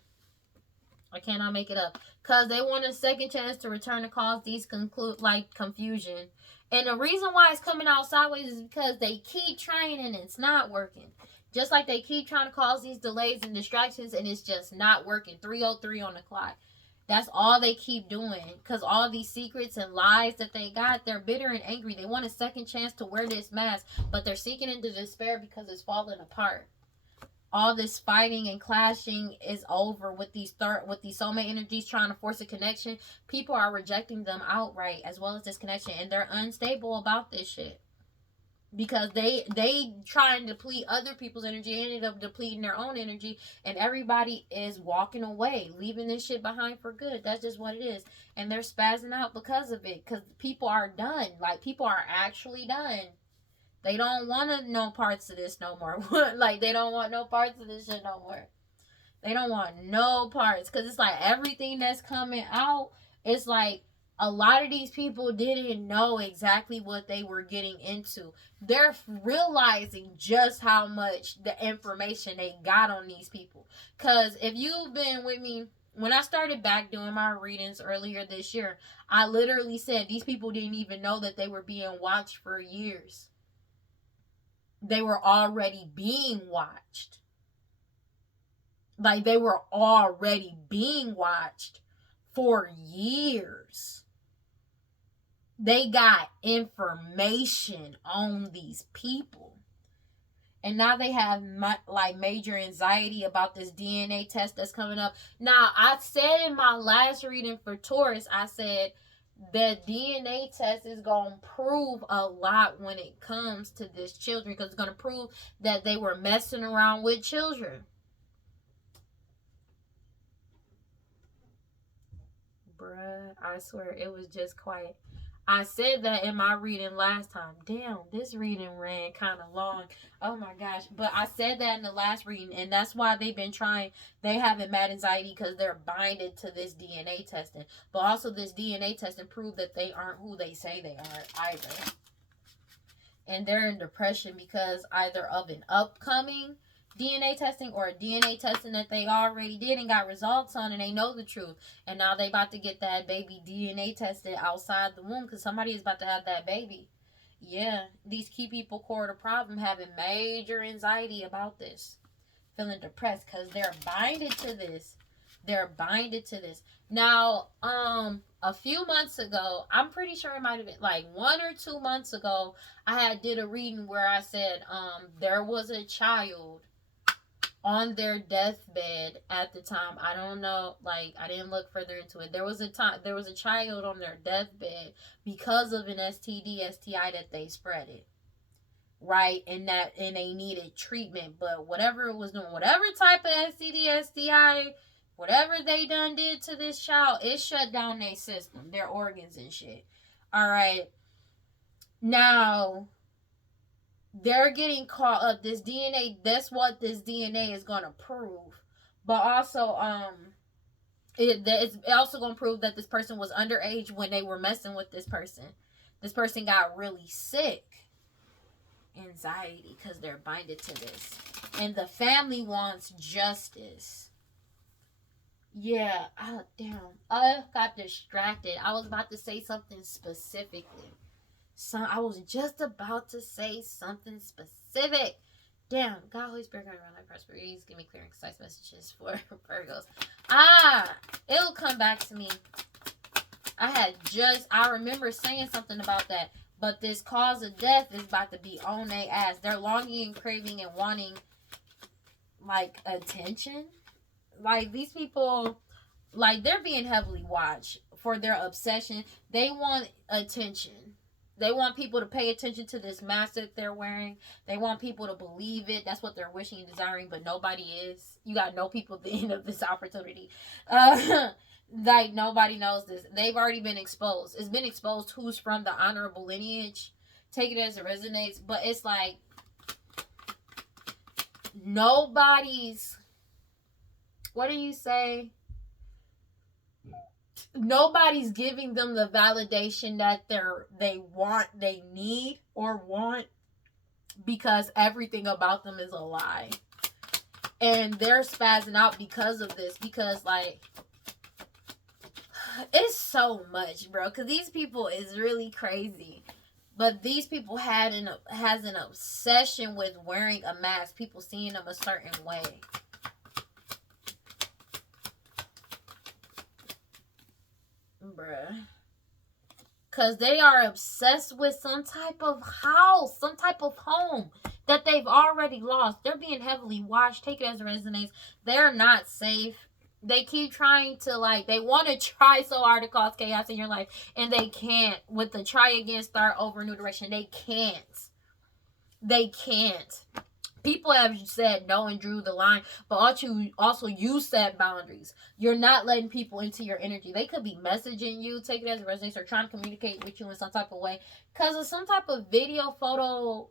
I cannot make it up. Because they want a second chance to return to cause these confusion. And the reason why it's coming out sideways is because they keep trying and it's not working. Just like they keep trying to cause these delays and distractions and it's just not working. 3:03 on the clock. That's all they keep doing. Because all these secrets and lies that they got, they're bitter and angry. They want a second chance to wear this mask, but they're sinking into despair because it's falling apart. All this fighting and clashing is over with these soulmate energies trying to force a connection. People are rejecting them outright, as well as this connection, and they're unstable about this shit. Because they try and deplete other people's energy, ended up depleting their own energy, and everybody is walking away, leaving this shit behind for good. That's just what it is. And they're spazzing out because of it, because people are done. Like, people are actually done. They don't want to know parts of this no more. Like, they don't want no parts of this shit no more. They don't want no parts, because it's like everything that's coming out, it's like a lot of these people didn't know exactly what they were getting into. They're realizing just how much the information they got on these people. Because if you've been with me, when I started back doing my readings earlier this year, I literally said these people didn't even know that they were being watched for years. They were already being watched. Like, they were already being watched for years. They got information on these people. And now they have major anxiety about this DNA test that's coming up. Now, I said in my last reading for Taurus, I said that DNA test is going to prove a lot when it comes to this children, because it's going to prove that they were messing around with children. Bruh, I swear it was just quiet. I said that in my reading last time. Damn, this reading ran kind of long. Oh my gosh. But I said that in the last reading, and that's why they've been trying. They having mad anxiety because they're binded to this DNA testing. But also this DNA testing proved that they aren't who they say they are either. And they're in depression because either of an upcoming DNA testing or a DNA testing that they already did and got results on, and they know the truth, and now they about to get that baby DNA tested outside the womb because somebody is about to have that baby. Yeah, these key people core the problem, having major anxiety about this, feeling depressed because they're binded to this. They're binded to this. Now, a few months ago, I'm pretty sure it might have been like 1 or 2 months ago, I did a reading where I said there was a child on their deathbed at the time. I don't know, like, I didn't look further into it. There was a child on their deathbed because of an STI that they spread it. Right? And they needed treatment. But whatever it was doing, whatever type of STI, whatever they done did to this child, it shut down their system, their organs and shit. Alright. Now, they're getting caught up. This DNA, that's what this DNA is going to prove. But also, it's also going to prove that this person was underage when they were messing with this person. This person got really sick. Anxiety, because they're binded to this. And the family wants justice. Yeah. Oh, damn. I got distracted. I was about to say something specifically. I was just about to say something specific. Damn. God, Holy Spirit, God, around my prosperity. Give me clear and concise messages for Virgos. It'll come back to me. I remember saying something about that. But this cause of death is about to be on their ass. They're longing and craving and wanting, like, attention. Like, these people, like, they're being heavily watched for their obsession. They want attention. They want people to pay attention to this mask that they're wearing. They want people to believe it. That's what they're wishing and desiring, but nobody is. You got to know people at the end of this opportunity. Like, nobody knows this. They've already been exposed. It's been exposed who's from the honorable lineage. Take it as it resonates. But it's like, nobody's, what do you say? Nobody's giving them the validation that they need or want, because everything about them is a lie. And they're spazzing out because of this. Because, like, it's so much, bro. Because these people is really crazy. But these people has an obsession with wearing a mask. People seeing them a certain way. Bruh. Because they are obsessed with some type of house, some type of home that they've already lost. They're being heavily watched. Take it as it resonates. They're not safe. They keep trying to, like, they want to try so hard to cause chaos in your life, and they can't. With the try again, start over, new direction, they can't. They can't. People have said no and drew the line, but also you set boundaries. You're not letting people into your energy. They could be messaging you, take it as a resonates, or trying to communicate with you in some type of way because of some type of video, photo,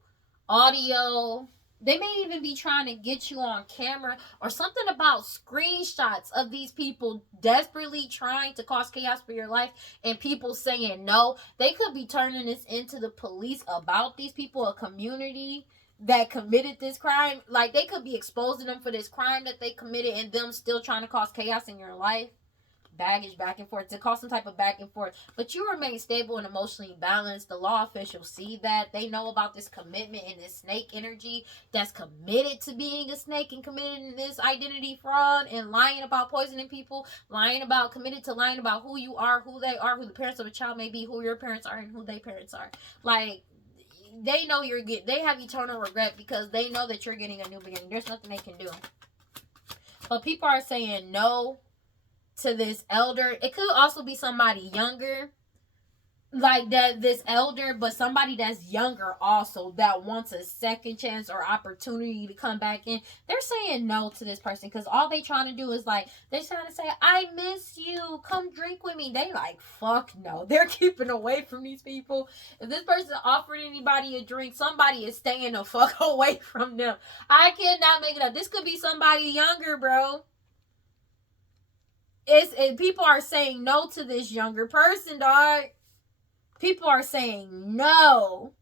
audio. They may even be trying to get you on camera or something about screenshots of these people desperately trying to cause chaos for your life and people saying no. They could be turning this into the police about these people, a community that committed this crime. Like, they could be exposing them for this crime that they committed and them still trying to cause chaos in your life. Baggage back and forth, to cause some type of back and forth, but you remain stable and emotionally balanced. The law officials see that. They know about this commitment and this snake energy that's committed to being a snake and committing this identity fraud and lying about poisoning people, committed to lying about who you are, who they are, who the parents of a child may be, who your parents are, and who their parents are. Like, they know they have eternal regret because they know that you're getting a new beginning. There's nothing they can do. But people are saying no to this elder. It could also be somebody younger, like that, this elder, but somebody that's younger also that wants a second chance or opportunity to come back in. They're saying no to this person because all they trying to do is, like, they're trying to say, I miss you, come drink with me. They like, fuck no. They're keeping away from these people. If this person offered anybody a drink, somebody is staying the fuck away from them. I cannot make it up. This could be somebody younger, bro. People are saying no to this younger person, dog. People are saying no.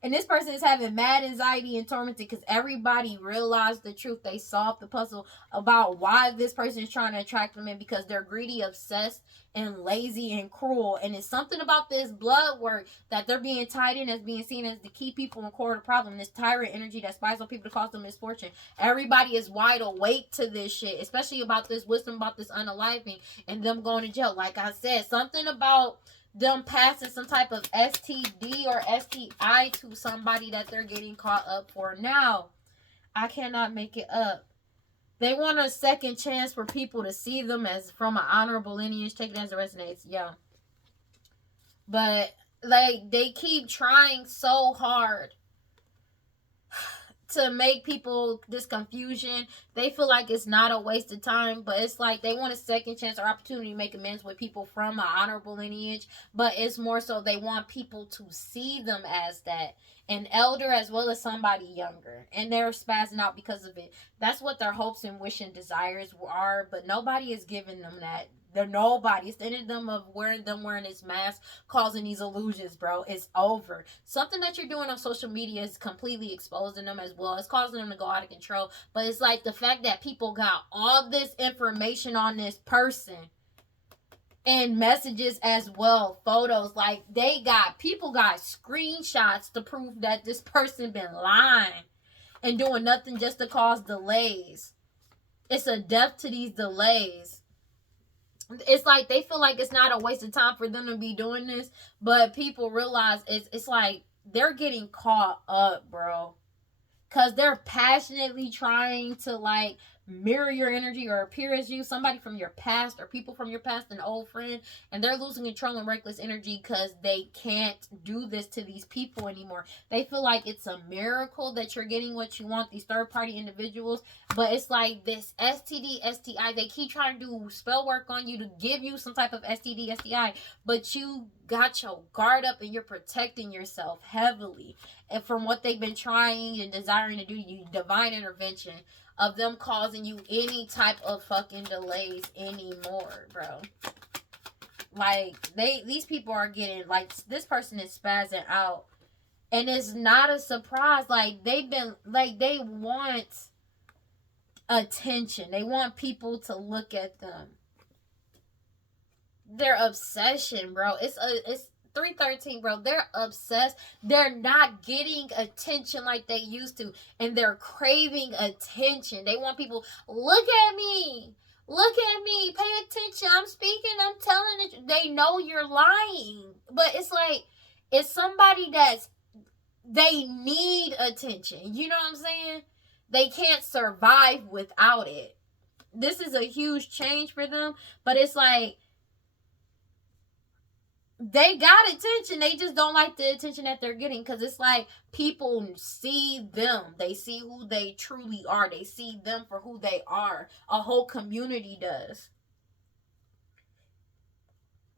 And this person is having mad anxiety and tormented because everybody realized the truth. They solved the puzzle about why this person is trying to attract them in, because they're greedy, obsessed, and lazy and cruel. And it's something about this blood work that they're being tied in as being seen as the key people and core of the problem. This tyrant energy that spies on people to cause them misfortune. Everybody is wide awake to this shit, especially about this wisdom, about this unaliving, and them going to jail. Like I said, something about them passing some type of STD or STI to somebody that they're getting caught up for. Now, I cannot make it up. They want a second chance for people to see them as from an honorable lineage. Take it as it resonates. Yeah. But, like, they keep trying so hard to make people this confusion. They feel like it's not a waste of time, but it's like they want a second chance or opportunity to make amends with people from an honorable lineage, but it's more so they want people to see them as that, an elder as well as somebody younger, and they're spazzing out because of it. That's what their hopes and wish and desires are, but nobody is giving them that. They're nobody. It's the end of them of wearing this mask, causing these illusions, bro. It's over. Something that you're doing on social media is completely exposing them as well. It's causing them to go out of control. But it's like the fact that people got all this information on this person and messages as well, photos. Like, people got screenshots to prove that this person been lying and doing nothing just to cause delays. It's a death to these delays. It's like they feel like it's not a waste of time for them to be doing this, but people realize it's like they're getting caught up, bro, because they're passionately trying to, like, mirror your energy or appear as you, somebody from your past or people from your past, an old friend, and they're losing control and reckless energy because they can't do this to these people anymore. They feel like it's a miracle that you're getting what you want, these third-party individuals, but it's like this STD, STI, they keep trying to do spell work on you to give you some type of STD, STI, but you got your guard up and you're protecting yourself heavily and from what they've been trying and desiring to do, you divine intervention of them causing you any type of fucking delays anymore, bro. Like, these people are getting, like, this person is spazzing out, and it's not a surprise. Like, they want attention. They want people to look at them. Their obsession, bro. It's 313, bro. They're obsessed. They're not getting attention like they used to, and they're craving attention. They want people, look at me, Look at me. Pay attention. I'm speaking. I'm telling it. They know you're lying. But it's like, it's somebody that's, they need attention. You know what I'm saying? They can't survive without it. This is a huge change for them. But it's like, they got attention. They just don't like the attention that they're getting, because it's like people see them. They see who they truly are. They see them for who they are. A whole community does.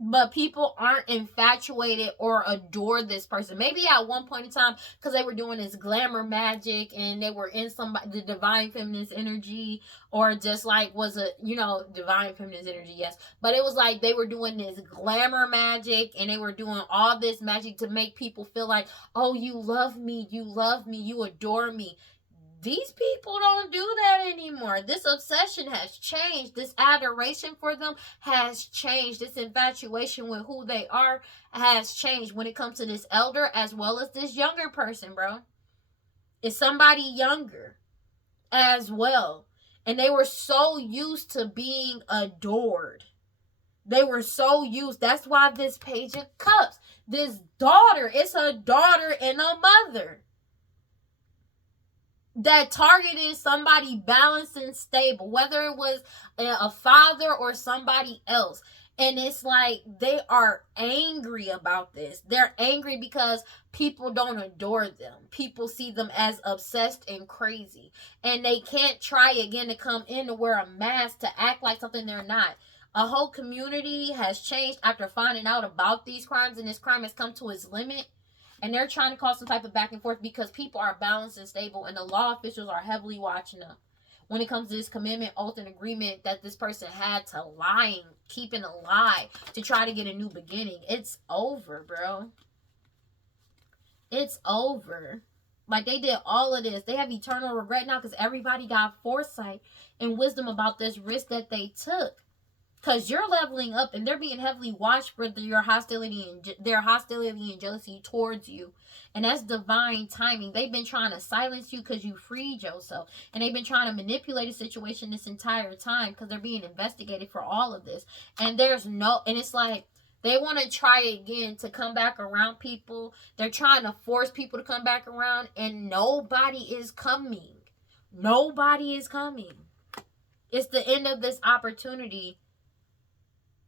But people aren't infatuated or adore this person. Maybe at one point in time, because they were doing this glamour magic and they were in the divine feminist energy, or just like was a, divine feminist energy, yes. But it was like they were doing this glamour magic and they were doing all this magic to make people feel like, oh, you love me, you adore me. These people don't do that anymore. This obsession has changed. This adoration for them has changed. This infatuation with who they are has changed when it comes to this elder as well as this younger person, bro. It's somebody younger as well. And they were so used to being adored. They were so used. That's why this Page of Cups, this daughter, it's a daughter and a mother that targeted somebody balanced and stable, whether it was a father or somebody else. And it's like they are angry about this. They're angry because people don't adore them. People see them as obsessed and crazy. And they can't try again to come in to wear a mask to act like something they're not. A whole community has changed after finding out about these crimes, and this crime has come to its limit. And they're trying to cause some type of back and forth because people are balanced and stable, and the law officials are heavily watching them. When it comes to this commitment, oath, and agreement that this person had to lying, keeping a lie to try to get a new beginning, it's over, bro. It's over. Like, they did all of this. They have eternal regret now because everybody got foresight and wisdom about this risk that they took. Because you're leveling up and they're being heavily watched for their hostility and jealousy towards you. And that's divine timing. They've been trying to silence you because you freed yourself. And they've been trying to manipulate a situation this entire time because they're being investigated for all of this. And it's like they want to try again to come back around people. They're trying to force people to come back around, and nobody is coming. Nobody is coming. It's the end of this opportunity.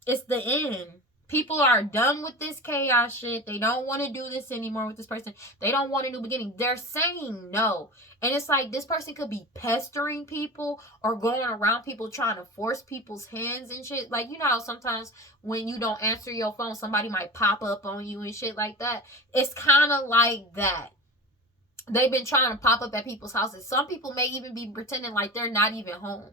It's the end. People are done with this chaos shit. They don't want to do this anymore with this person. They don't want a new beginning. They're saying no. And it's like this person could be pestering people or going around people trying to force people's hands and shit. Like, you know how sometimes when you don't answer your phone, somebody might pop up on you and shit like that. It's kind of like that. They've been trying to pop up at people's houses. Some people may even be pretending like they're not even home.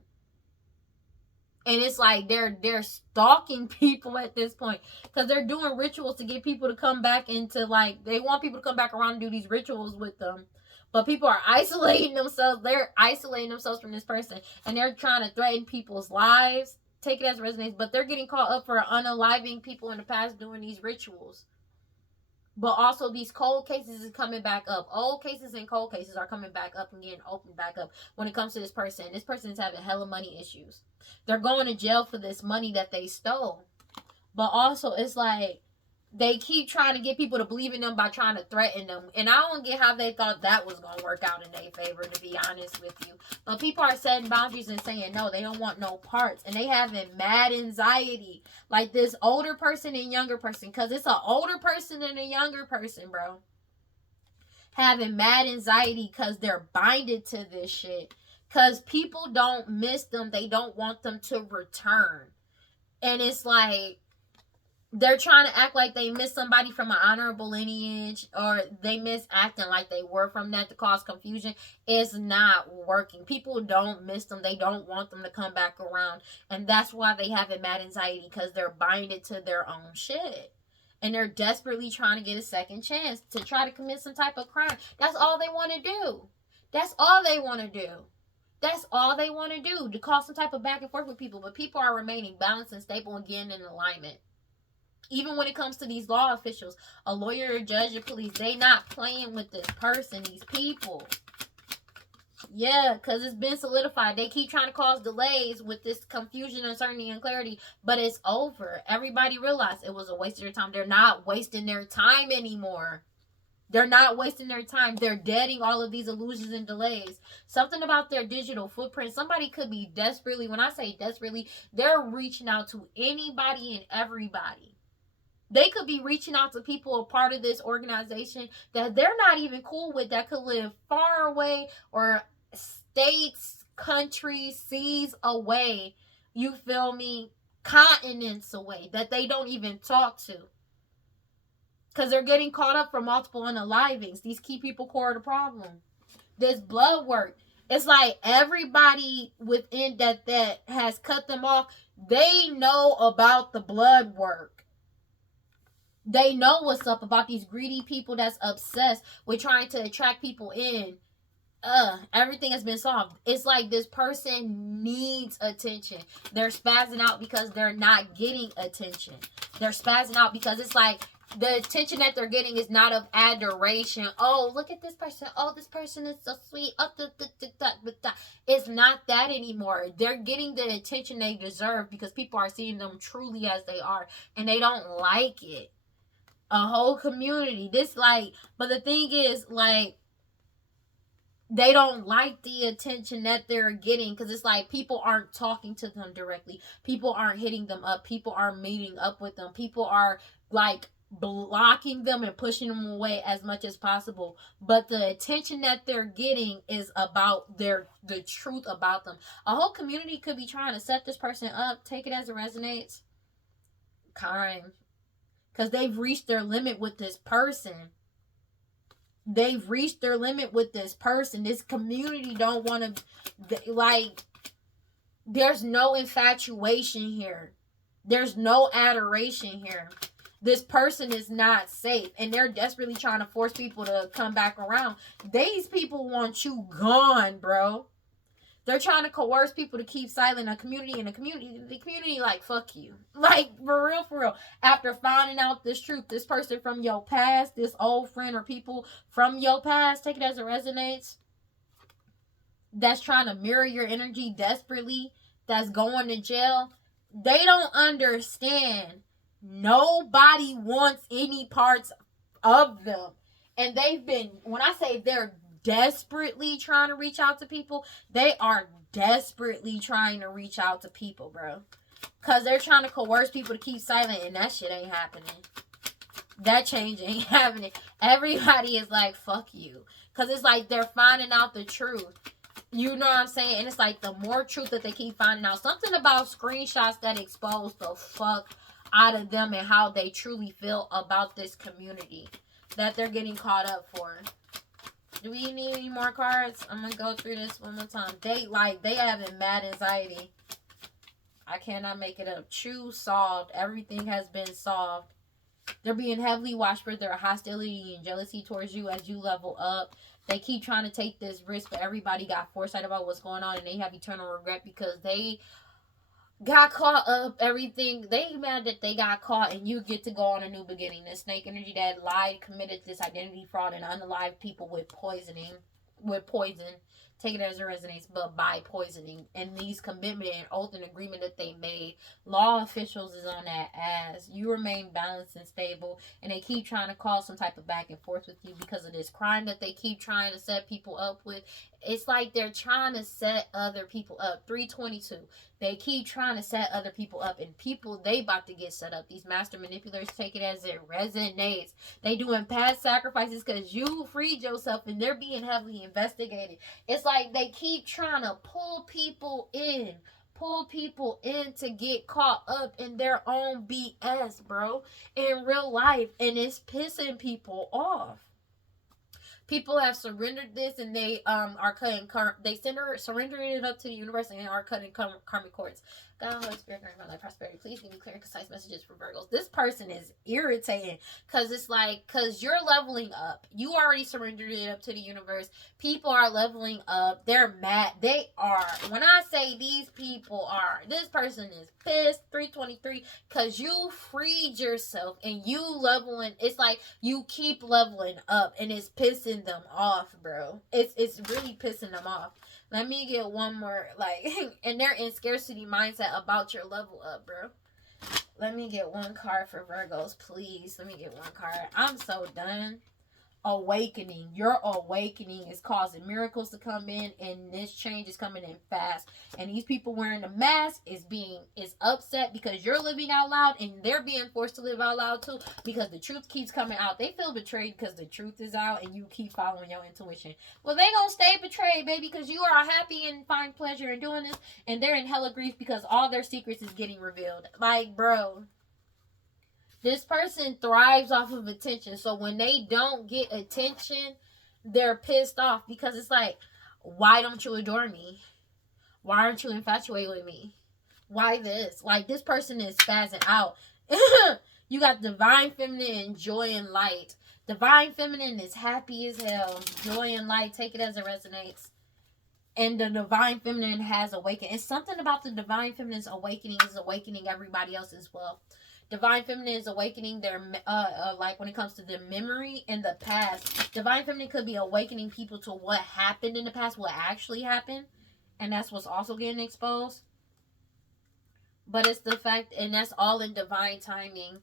And it's like they're stalking people at this point because they're doing rituals to get people to come back into, like, they want people to come back around and do these rituals with them. But people are isolating themselves. They're isolating themselves from this person. And they're trying to threaten people's lives. Take it as resonates. But they're getting caught up for unaliving people in the past doing these rituals. But also these cold cases is coming back up. Old cases and cold cases are coming back up and getting opened back up when it comes to this person. This person is having hella money issues. They're going to jail for this money that they stole. But also it's like they keep trying to get people to believe in them by trying to threaten them. And I don't get how they thought that was going to work out in their favor, to be honest with you. But people are setting boundaries and saying no, they don't want no parts. And they having mad anxiety. Like this older person and younger person. Because it's an older person and a younger person, bro. Having mad anxiety because they're binded to this shit. Because people don't miss them. They don't want them to return. And it's like they're trying to act like they miss somebody from an honorable lineage, or they miss acting like they were from that to cause confusion. It's not working. People don't miss them. They don't want them to come back around. And that's why they have a mad anxiety, because they're binded to their own shit. And they're desperately trying to get a second chance to try to commit some type of crime. That's all they want to do. That's all they want to do. That's all they want to do, to cause some type of back and forth with people. But people are remaining balanced and stable and getting in alignment. Even when it comes to these law officials, a lawyer, a judge, a police, they not playing with this person, these people. Yeah, because it's been solidified. They keep trying to cause delays with this confusion, uncertainty, and clarity, but it's over. Everybody realized it was a waste of their time. They're not wasting their time anymore. They're not wasting their time. They're deading all of these illusions and delays. Something about their digital footprint. Somebody could be desperately, when I say desperately, they're reaching out to anybody and everybody. They could be reaching out to people a part of this organization that they're not even cool with, that could live far away, or states, countries, seas away. You feel me? Continents away that they don't even talk to. Because they're getting caught up for multiple unalivings. These key people core the problem. This blood work. It's like everybody within that has cut them off, they know about the blood work. They know what's up about these greedy people that's obsessed with trying to attract people in. Everything has been solved. It's like this person needs attention. They're spazzing out because they're not getting attention. They're spazzing out because it's like the attention that they're getting is not of adoration. Oh, look at this person. Oh, this person is so sweet. Oh, it's not that anymore. They're getting the attention they deserve because people are seeing them truly as they are, and they don't like it. A whole community. But the thing is, like, they don't like the attention that they're getting because it's like people aren't talking to them directly. People aren't hitting them up. People aren't meeting up with them. People are like blocking them and pushing them away as much as possible. But the attention that they're getting is about the truth about them. A whole community could be trying to set this person up. Take it as it resonates. Kind. Because they've reached their limit with this person. They've reached their limit with this person. This community don't want to, like, there's no infatuation here. There's no adoration here. This person is not safe, and they're desperately trying to force people to come back around. These people want you gone, bro. They're trying to coerce people to keep silent. The community, like, fuck you. Like, for real. After finding out this truth, this person from your past, this old friend or people from your past, take it as it resonates, that's trying to mirror your energy desperately, that's going to jail, they don't understand. Nobody wants any parts of them. And they've been, when I say they're desperately trying to reach out to people, they are desperately trying to reach out to people, bro. Because they're trying to coerce people to keep silent, and that shit ain't happening. That change ain't happening. Everybody is like, fuck you. Because it's like they're finding out the truth. You know what I'm saying? And it's like the more truth that they keep finding out. Something about screenshots that expose the fuck out of them and how they truly feel about this community that they're getting caught up for. Do we need any more cards? I'm gonna go through this one more time. They having mad anxiety. I cannot make it up. True, solved. Everything has been solved. They're being heavily watched for their hostility and jealousy towards you as you level up. They keep trying to take this risk, but everybody got foresight about what's going on, and they have eternal regret because they got caught up. Everything, they mad that they got caught, and you get to go on a new beginning. The snake energy that lied, committed this identity fraud, and unalived people with poison. Take it as it resonates, but by poisoning. And these commitment and oath and agreement that they made, law officials is on that ass. You remain balanced and stable, and they keep trying to cause some type of back and forth with you because of this crime that they keep trying to set people up with. It's like they're trying to set other people up. 322. They keep trying to set other people up, and people, they about to get set up. These master manipulators, take it as it resonates. They doing past sacrifices because you freed yourself, and they're being heavily investigated. It's like they keep trying to pull people in to get caught up in their own BS, bro, in real life, and it's pissing people off. People have surrendered this, and they are cutting. They surrendered it up to the universe, and are cutting karmic cords. God, Holy Spirit, grant my life prosperity. Please give me clear and concise messages for Virgos. This person is irritating because it's like, because you're leveling up. You already surrendered it up to the universe. People are leveling up. They're mad. They are. When I say these people are, this person is pissed, 323, because you freed yourself and you leveling. It's like you keep leveling up and it's pissing them off, bro. It's really pissing them off. Let me get one more, like, and they're in scarcity mindset about your level up, bro. Let me get one card for Virgos, please. Let me get one card. I'm so done. Awakening. Your awakening is causing miracles to come in, and this change is coming in fast. And these people wearing the mask is upset because you're living out loud, and they're being forced to live out loud too because the truth keeps coming out. They feel betrayed because the truth is out and you keep following your intuition. Well, they gonna stay betrayed, baby, because you are happy and find pleasure in doing this, and they're in hella grief because all their secrets is getting revealed. Like, bro, this person thrives off of attention. So when they don't get attention, they're pissed off because it's like, why don't you adore me? Why aren't you infatuated with me? Why this? Like, this person is spazzing out. You got divine feminine and joy and light. Divine feminine is happy as hell. Joy and light, take it as it resonates. And the divine feminine has awakened. It's something about the divine feminine's awakening is awakening everybody else as well. Divine feminine is awakening their like when it comes to their memory in the past. Divine feminine could be awakening people to what happened in the past, what actually happened, and that's what's also getting exposed. But it's the fact, and that's all in divine timing.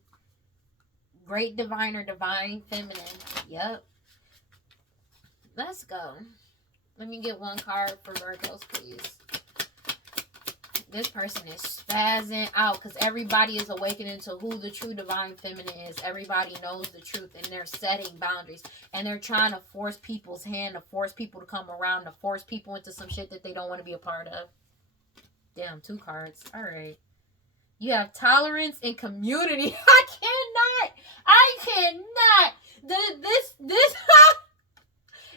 Great divine or divine feminine. Yep. Let's go. Let me get one card for Virgos, please. This person is spazzing out because everybody is awakening to who the true divine feminine is. Everybody knows the truth and they're setting boundaries. And they're trying to force people's hand, to force people to come around, to force people into some shit that they don't want to be a part of. Damn, 2 cards. All right. You have tolerance and community. I cannot.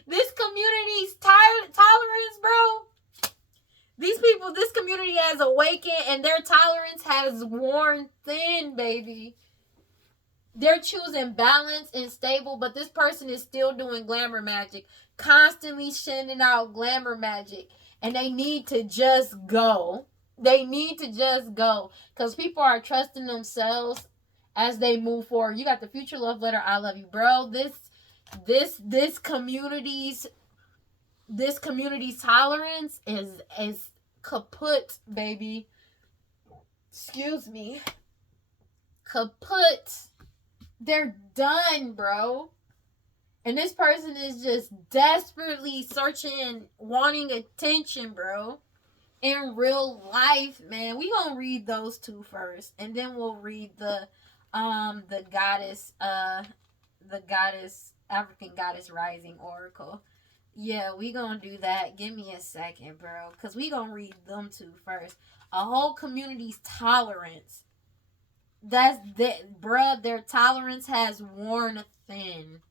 This community's tolerance, bro. These people, this community has awakened and their tolerance has worn thin, baby. They're choosing balance and stable, but this person is still doing glamour magic, constantly sending out glamour magic, and they need to just go. They need to just go because people are trusting themselves as they move forward. You got the future love letter. I love you, bro. This community's tolerance is kaput, baby. Excuse me. Kaput. They're done, bro. And this person is just desperately searching, wanting attention, bro. In real life, man. We gonna read those 2 first, and then we'll read the goddess, African goddess rising oracle. Yeah, we gonna do that. Give me a second, bro, because we gonna read them 2 first. A whole community's tolerance. That's that, bruh. Their tolerance has worn thin.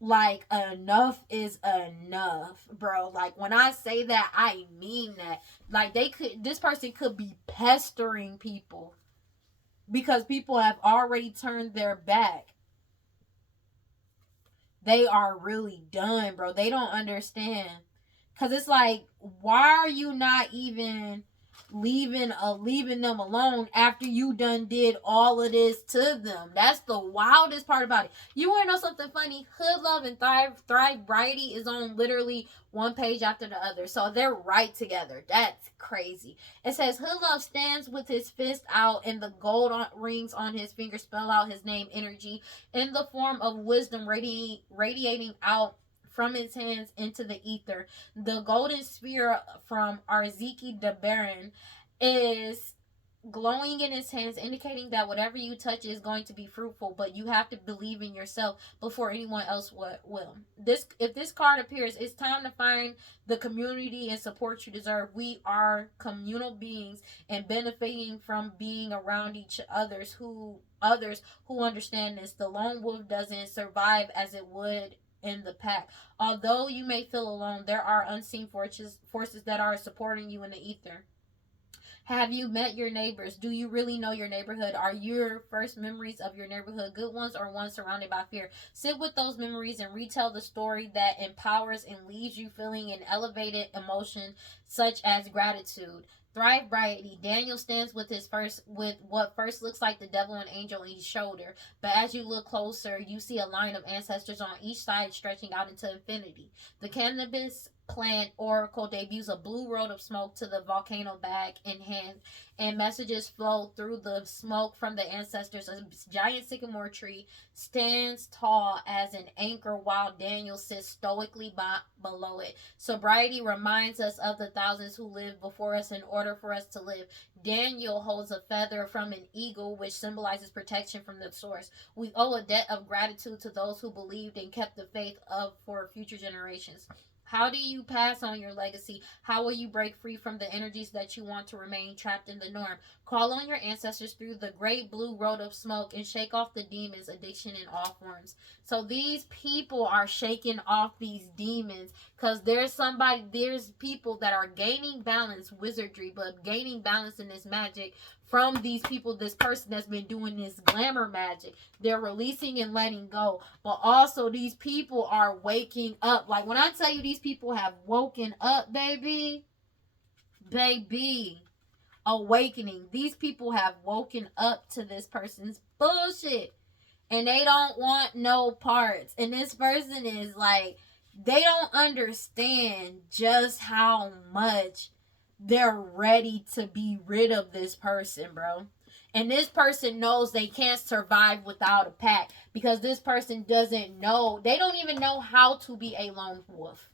Like, enough is enough, bro. Like, when I say that, I mean that. Like, this person could be pestering people because people have already turned their back. They are really done, bro. They don't understand. Because it's like, why are you not even leaving them alone after you done did all of this to them? That's the wildest part about it. You want to know something funny? Hood Love and Thrive Brighty is on literally one page after the other. So they're right together. That's crazy. It says, Hood Love stands with his fist out and the gold rings on his finger spell out his name energy in the form of wisdom radiating out from his hands into the ether. The golden sphere from Arziki de Baron is glowing in his hands, indicating that whatever you touch is going to be fruitful, but you have to believe in yourself before anyone else will. If this card appears, it's time to find the community and support you deserve. We are communal beings and benefiting from being around each others who understand this. The lone wolf doesn't survive as it would in the pack. Although you may feel alone, there are unseen forces that are supporting you in the ether. Have you met your neighbors? Do you really know your neighborhood? Are your first memories of your neighborhood good ones or ones surrounded by fear? Sit with those memories and retell the story that empowers and leaves you feeling an elevated emotion such as gratitude. Thrive brightly. Daniel stands with what first looks like the devil and angel on each shoulder, but as you look closer, you see a line of ancestors on each side stretching out into infinity. The cannabis plant oracle debuts a blue road of smoke to the volcano bag in hand, and messages flow through the smoke from the ancestors. A giant sycamore tree stands tall as an anchor while Daniel sits stoically below it. Sobriety reminds us of the thousands who lived before us in order for us to live. Daniel holds a feather from an eagle, which symbolizes protection from the source. We owe a debt of gratitude to those who believed and kept the faith of for future generations. How do you pass on your legacy? How will you break free from the energies that you want to remain trapped in the norm? Call on your ancestors through the great blue road of smoke and shake off the demons, addiction in all forms. So these people are shaking off these demons because there's people that are gaining balance, wizardry, but gaining balance in this magic from these people, this person that's been doing this glamour magic. They're releasing and letting go. But also these people are waking up. Like when I tell you these people have woken up, baby, awakening. These people have woken up to this person's bullshit. And they don't want no parts. And this person is like, they don't understand just how much they're ready to be rid of this person, bro. And this person knows they can't survive without a pack because this person doesn't know. They don't even know how to be a lone wolf.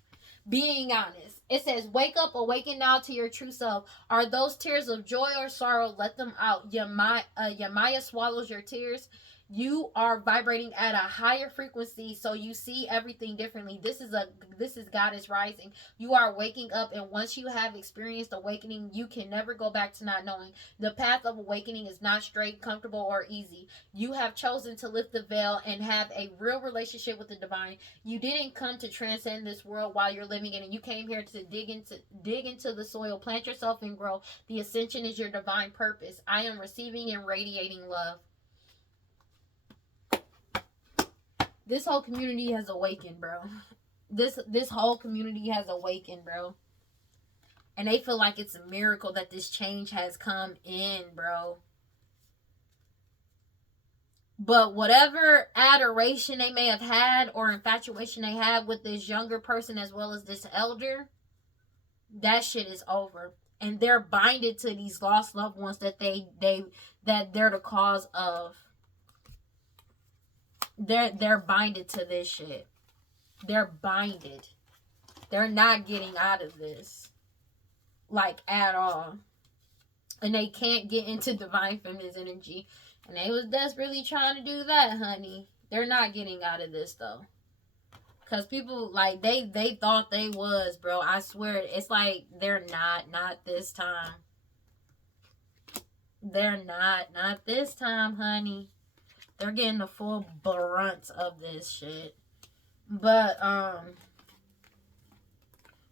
Being honest. It says, wake up, awaken now to your true self. Are those tears of joy or sorrow? Let them out. Yamaya swallows your tears. You are vibrating at a higher frequency, so you see everything differently. This is God is rising. You are waking up, and once you have experienced awakening, you can never go back to not knowing. The path of awakening is not straight, comfortable, or easy. You have chosen to lift the veil and have a real relationship with the divine. You didn't come to transcend this world while you're living in it. You came here to dig into the soil, plant yourself, and grow. The ascension is your divine purpose. I am receiving and radiating love. This whole community has awakened, bro. This whole community has awakened, bro. And they feel like it's a miracle that this change has come in, bro. But whatever adoration they may have had or infatuation they had with this younger person as well as this elder, that shit is over. And they're binded to these lost loved ones that they're the cause of. They're binded to this shit. They're binded. They're not getting out of this. Like, at all. And they can't get into divine feminine's energy. And they was desperately trying to do that, honey. They're not getting out of this, though. Because people, like, they thought they was, bro. I swear, it's like, they're not this time. They're not this time, honey. They're getting the full brunt of this shit. But,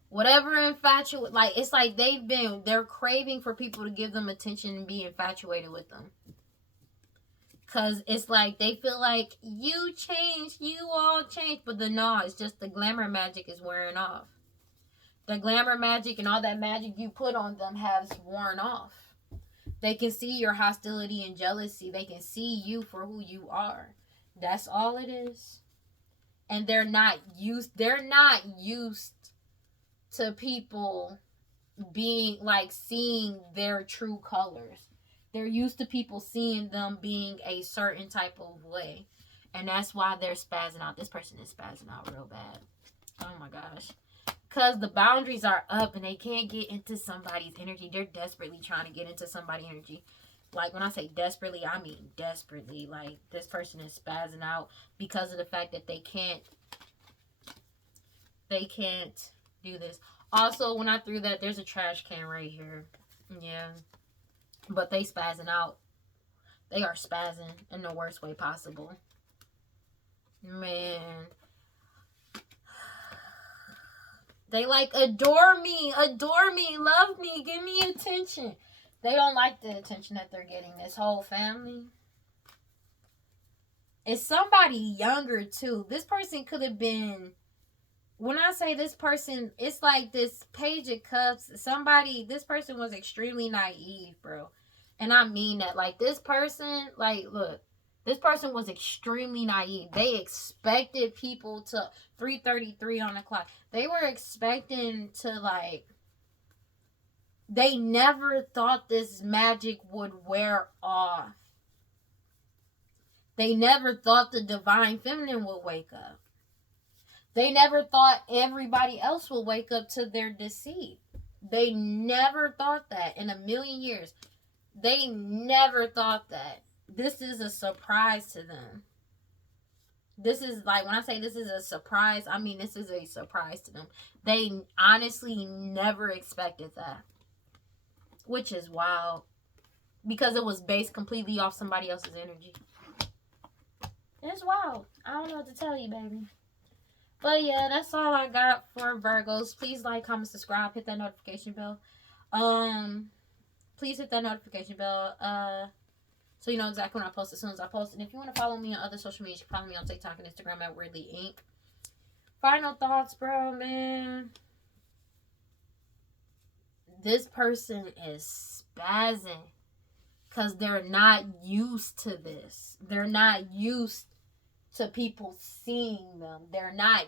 whatever infatuate, like, it's like they're craving for people to give them attention and be infatuated with them. Because it's like, they feel like, you changed, you all changed. But no, it's just the glamour magic is wearing off. The glamour magic and all that magic you put on them has worn off. They can see your hostility and jealousy. They can see you for who you are. That's all it is. And they're not used to people being like seeing their true colors. They're used to people seeing them being a certain type of way. And that's why they're spazzing out. This person is spazzing out real bad. Oh my gosh. Because the boundaries are up and they can't get into somebody's energy. They're desperately trying to get into somebody's energy. Like, when I say desperately, I mean desperately. Like, this person is spazzing out because of the fact that they can't do this. Also, when I threw that, there's a trash can right here. Yeah. But they spazzing out. They are spazzing in the worst way possible. Man. They like, adore me, love me, give me attention. They don't like the attention that they're getting. This whole family. It's somebody younger too. This person could have been. When I say this person, it's like this Page of Cups. This person was extremely naive, bro. And I mean that. Like, this person, like, look, this person was extremely naive. They expected people to 3:33 on the clock. They were expecting to, like, they never thought this magic would wear off. They never thought the divine feminine would wake up. They never thought everybody else will wake up to their deceit. They never thought that in a million years. They never thought that. This is a surprise to them. This is like, when I say this is a surprise, I mean this is a surprise to them. They honestly never expected that. Which is wild. Because it was based completely off somebody else's energy. It's wild. I don't know what to tell you, baby. But yeah, that's all I got for Virgos. Please like, comment, subscribe, hit that notification bell. Please hit that notification bell. So you know exactly when I post as soon as I post. And if you want to follow me on other social media, you can follow me on TikTok and Instagram at WeirdLee Inc. Final thoughts, bro, man. This person is spazzing. Because they're not used to this. They're not used to people seeing them. They're not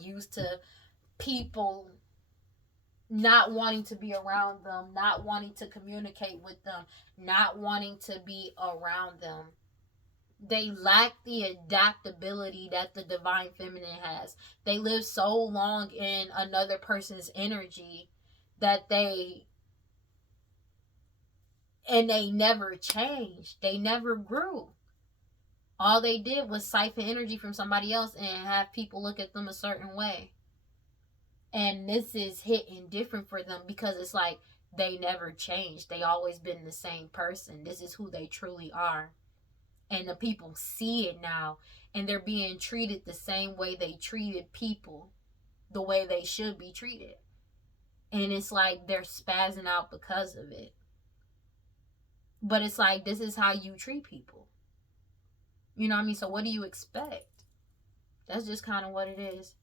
used to people not wanting to be around them, not wanting to communicate with them, not wanting to be around them. They lack the adaptability that the divine feminine has. They live so long in another person's energy that they never changed. They never grew. All they did was siphon energy from somebody else and have people look at them a certain way. And this is hitting different for them because it's like they never changed. They always been the same person. This is who they truly are. And the people see it now. And they're being treated the same way they treated people. The way they should be treated. And it's like they're spazzing out because of it. But it's like, this is how you treat people. You know what I mean? So what do you expect? That's just kind of what it is.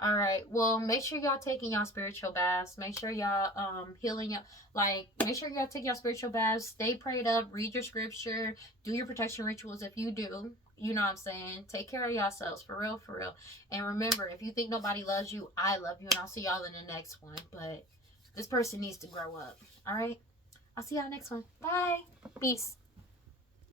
All right. Well, make sure y'all taking y'all spiritual baths. Make sure y'all healing up. Like, make sure y'all take y'all spiritual baths. Stay prayed up. Read your scripture. Do your protection rituals if you do. You know what I'm saying? Take care of yourselves. For real, for real. And remember, if you think nobody loves you, I love you. And I'll see y'all in the next one. But this person needs to grow up. All right? I'll see y'all next one. Bye. Peace.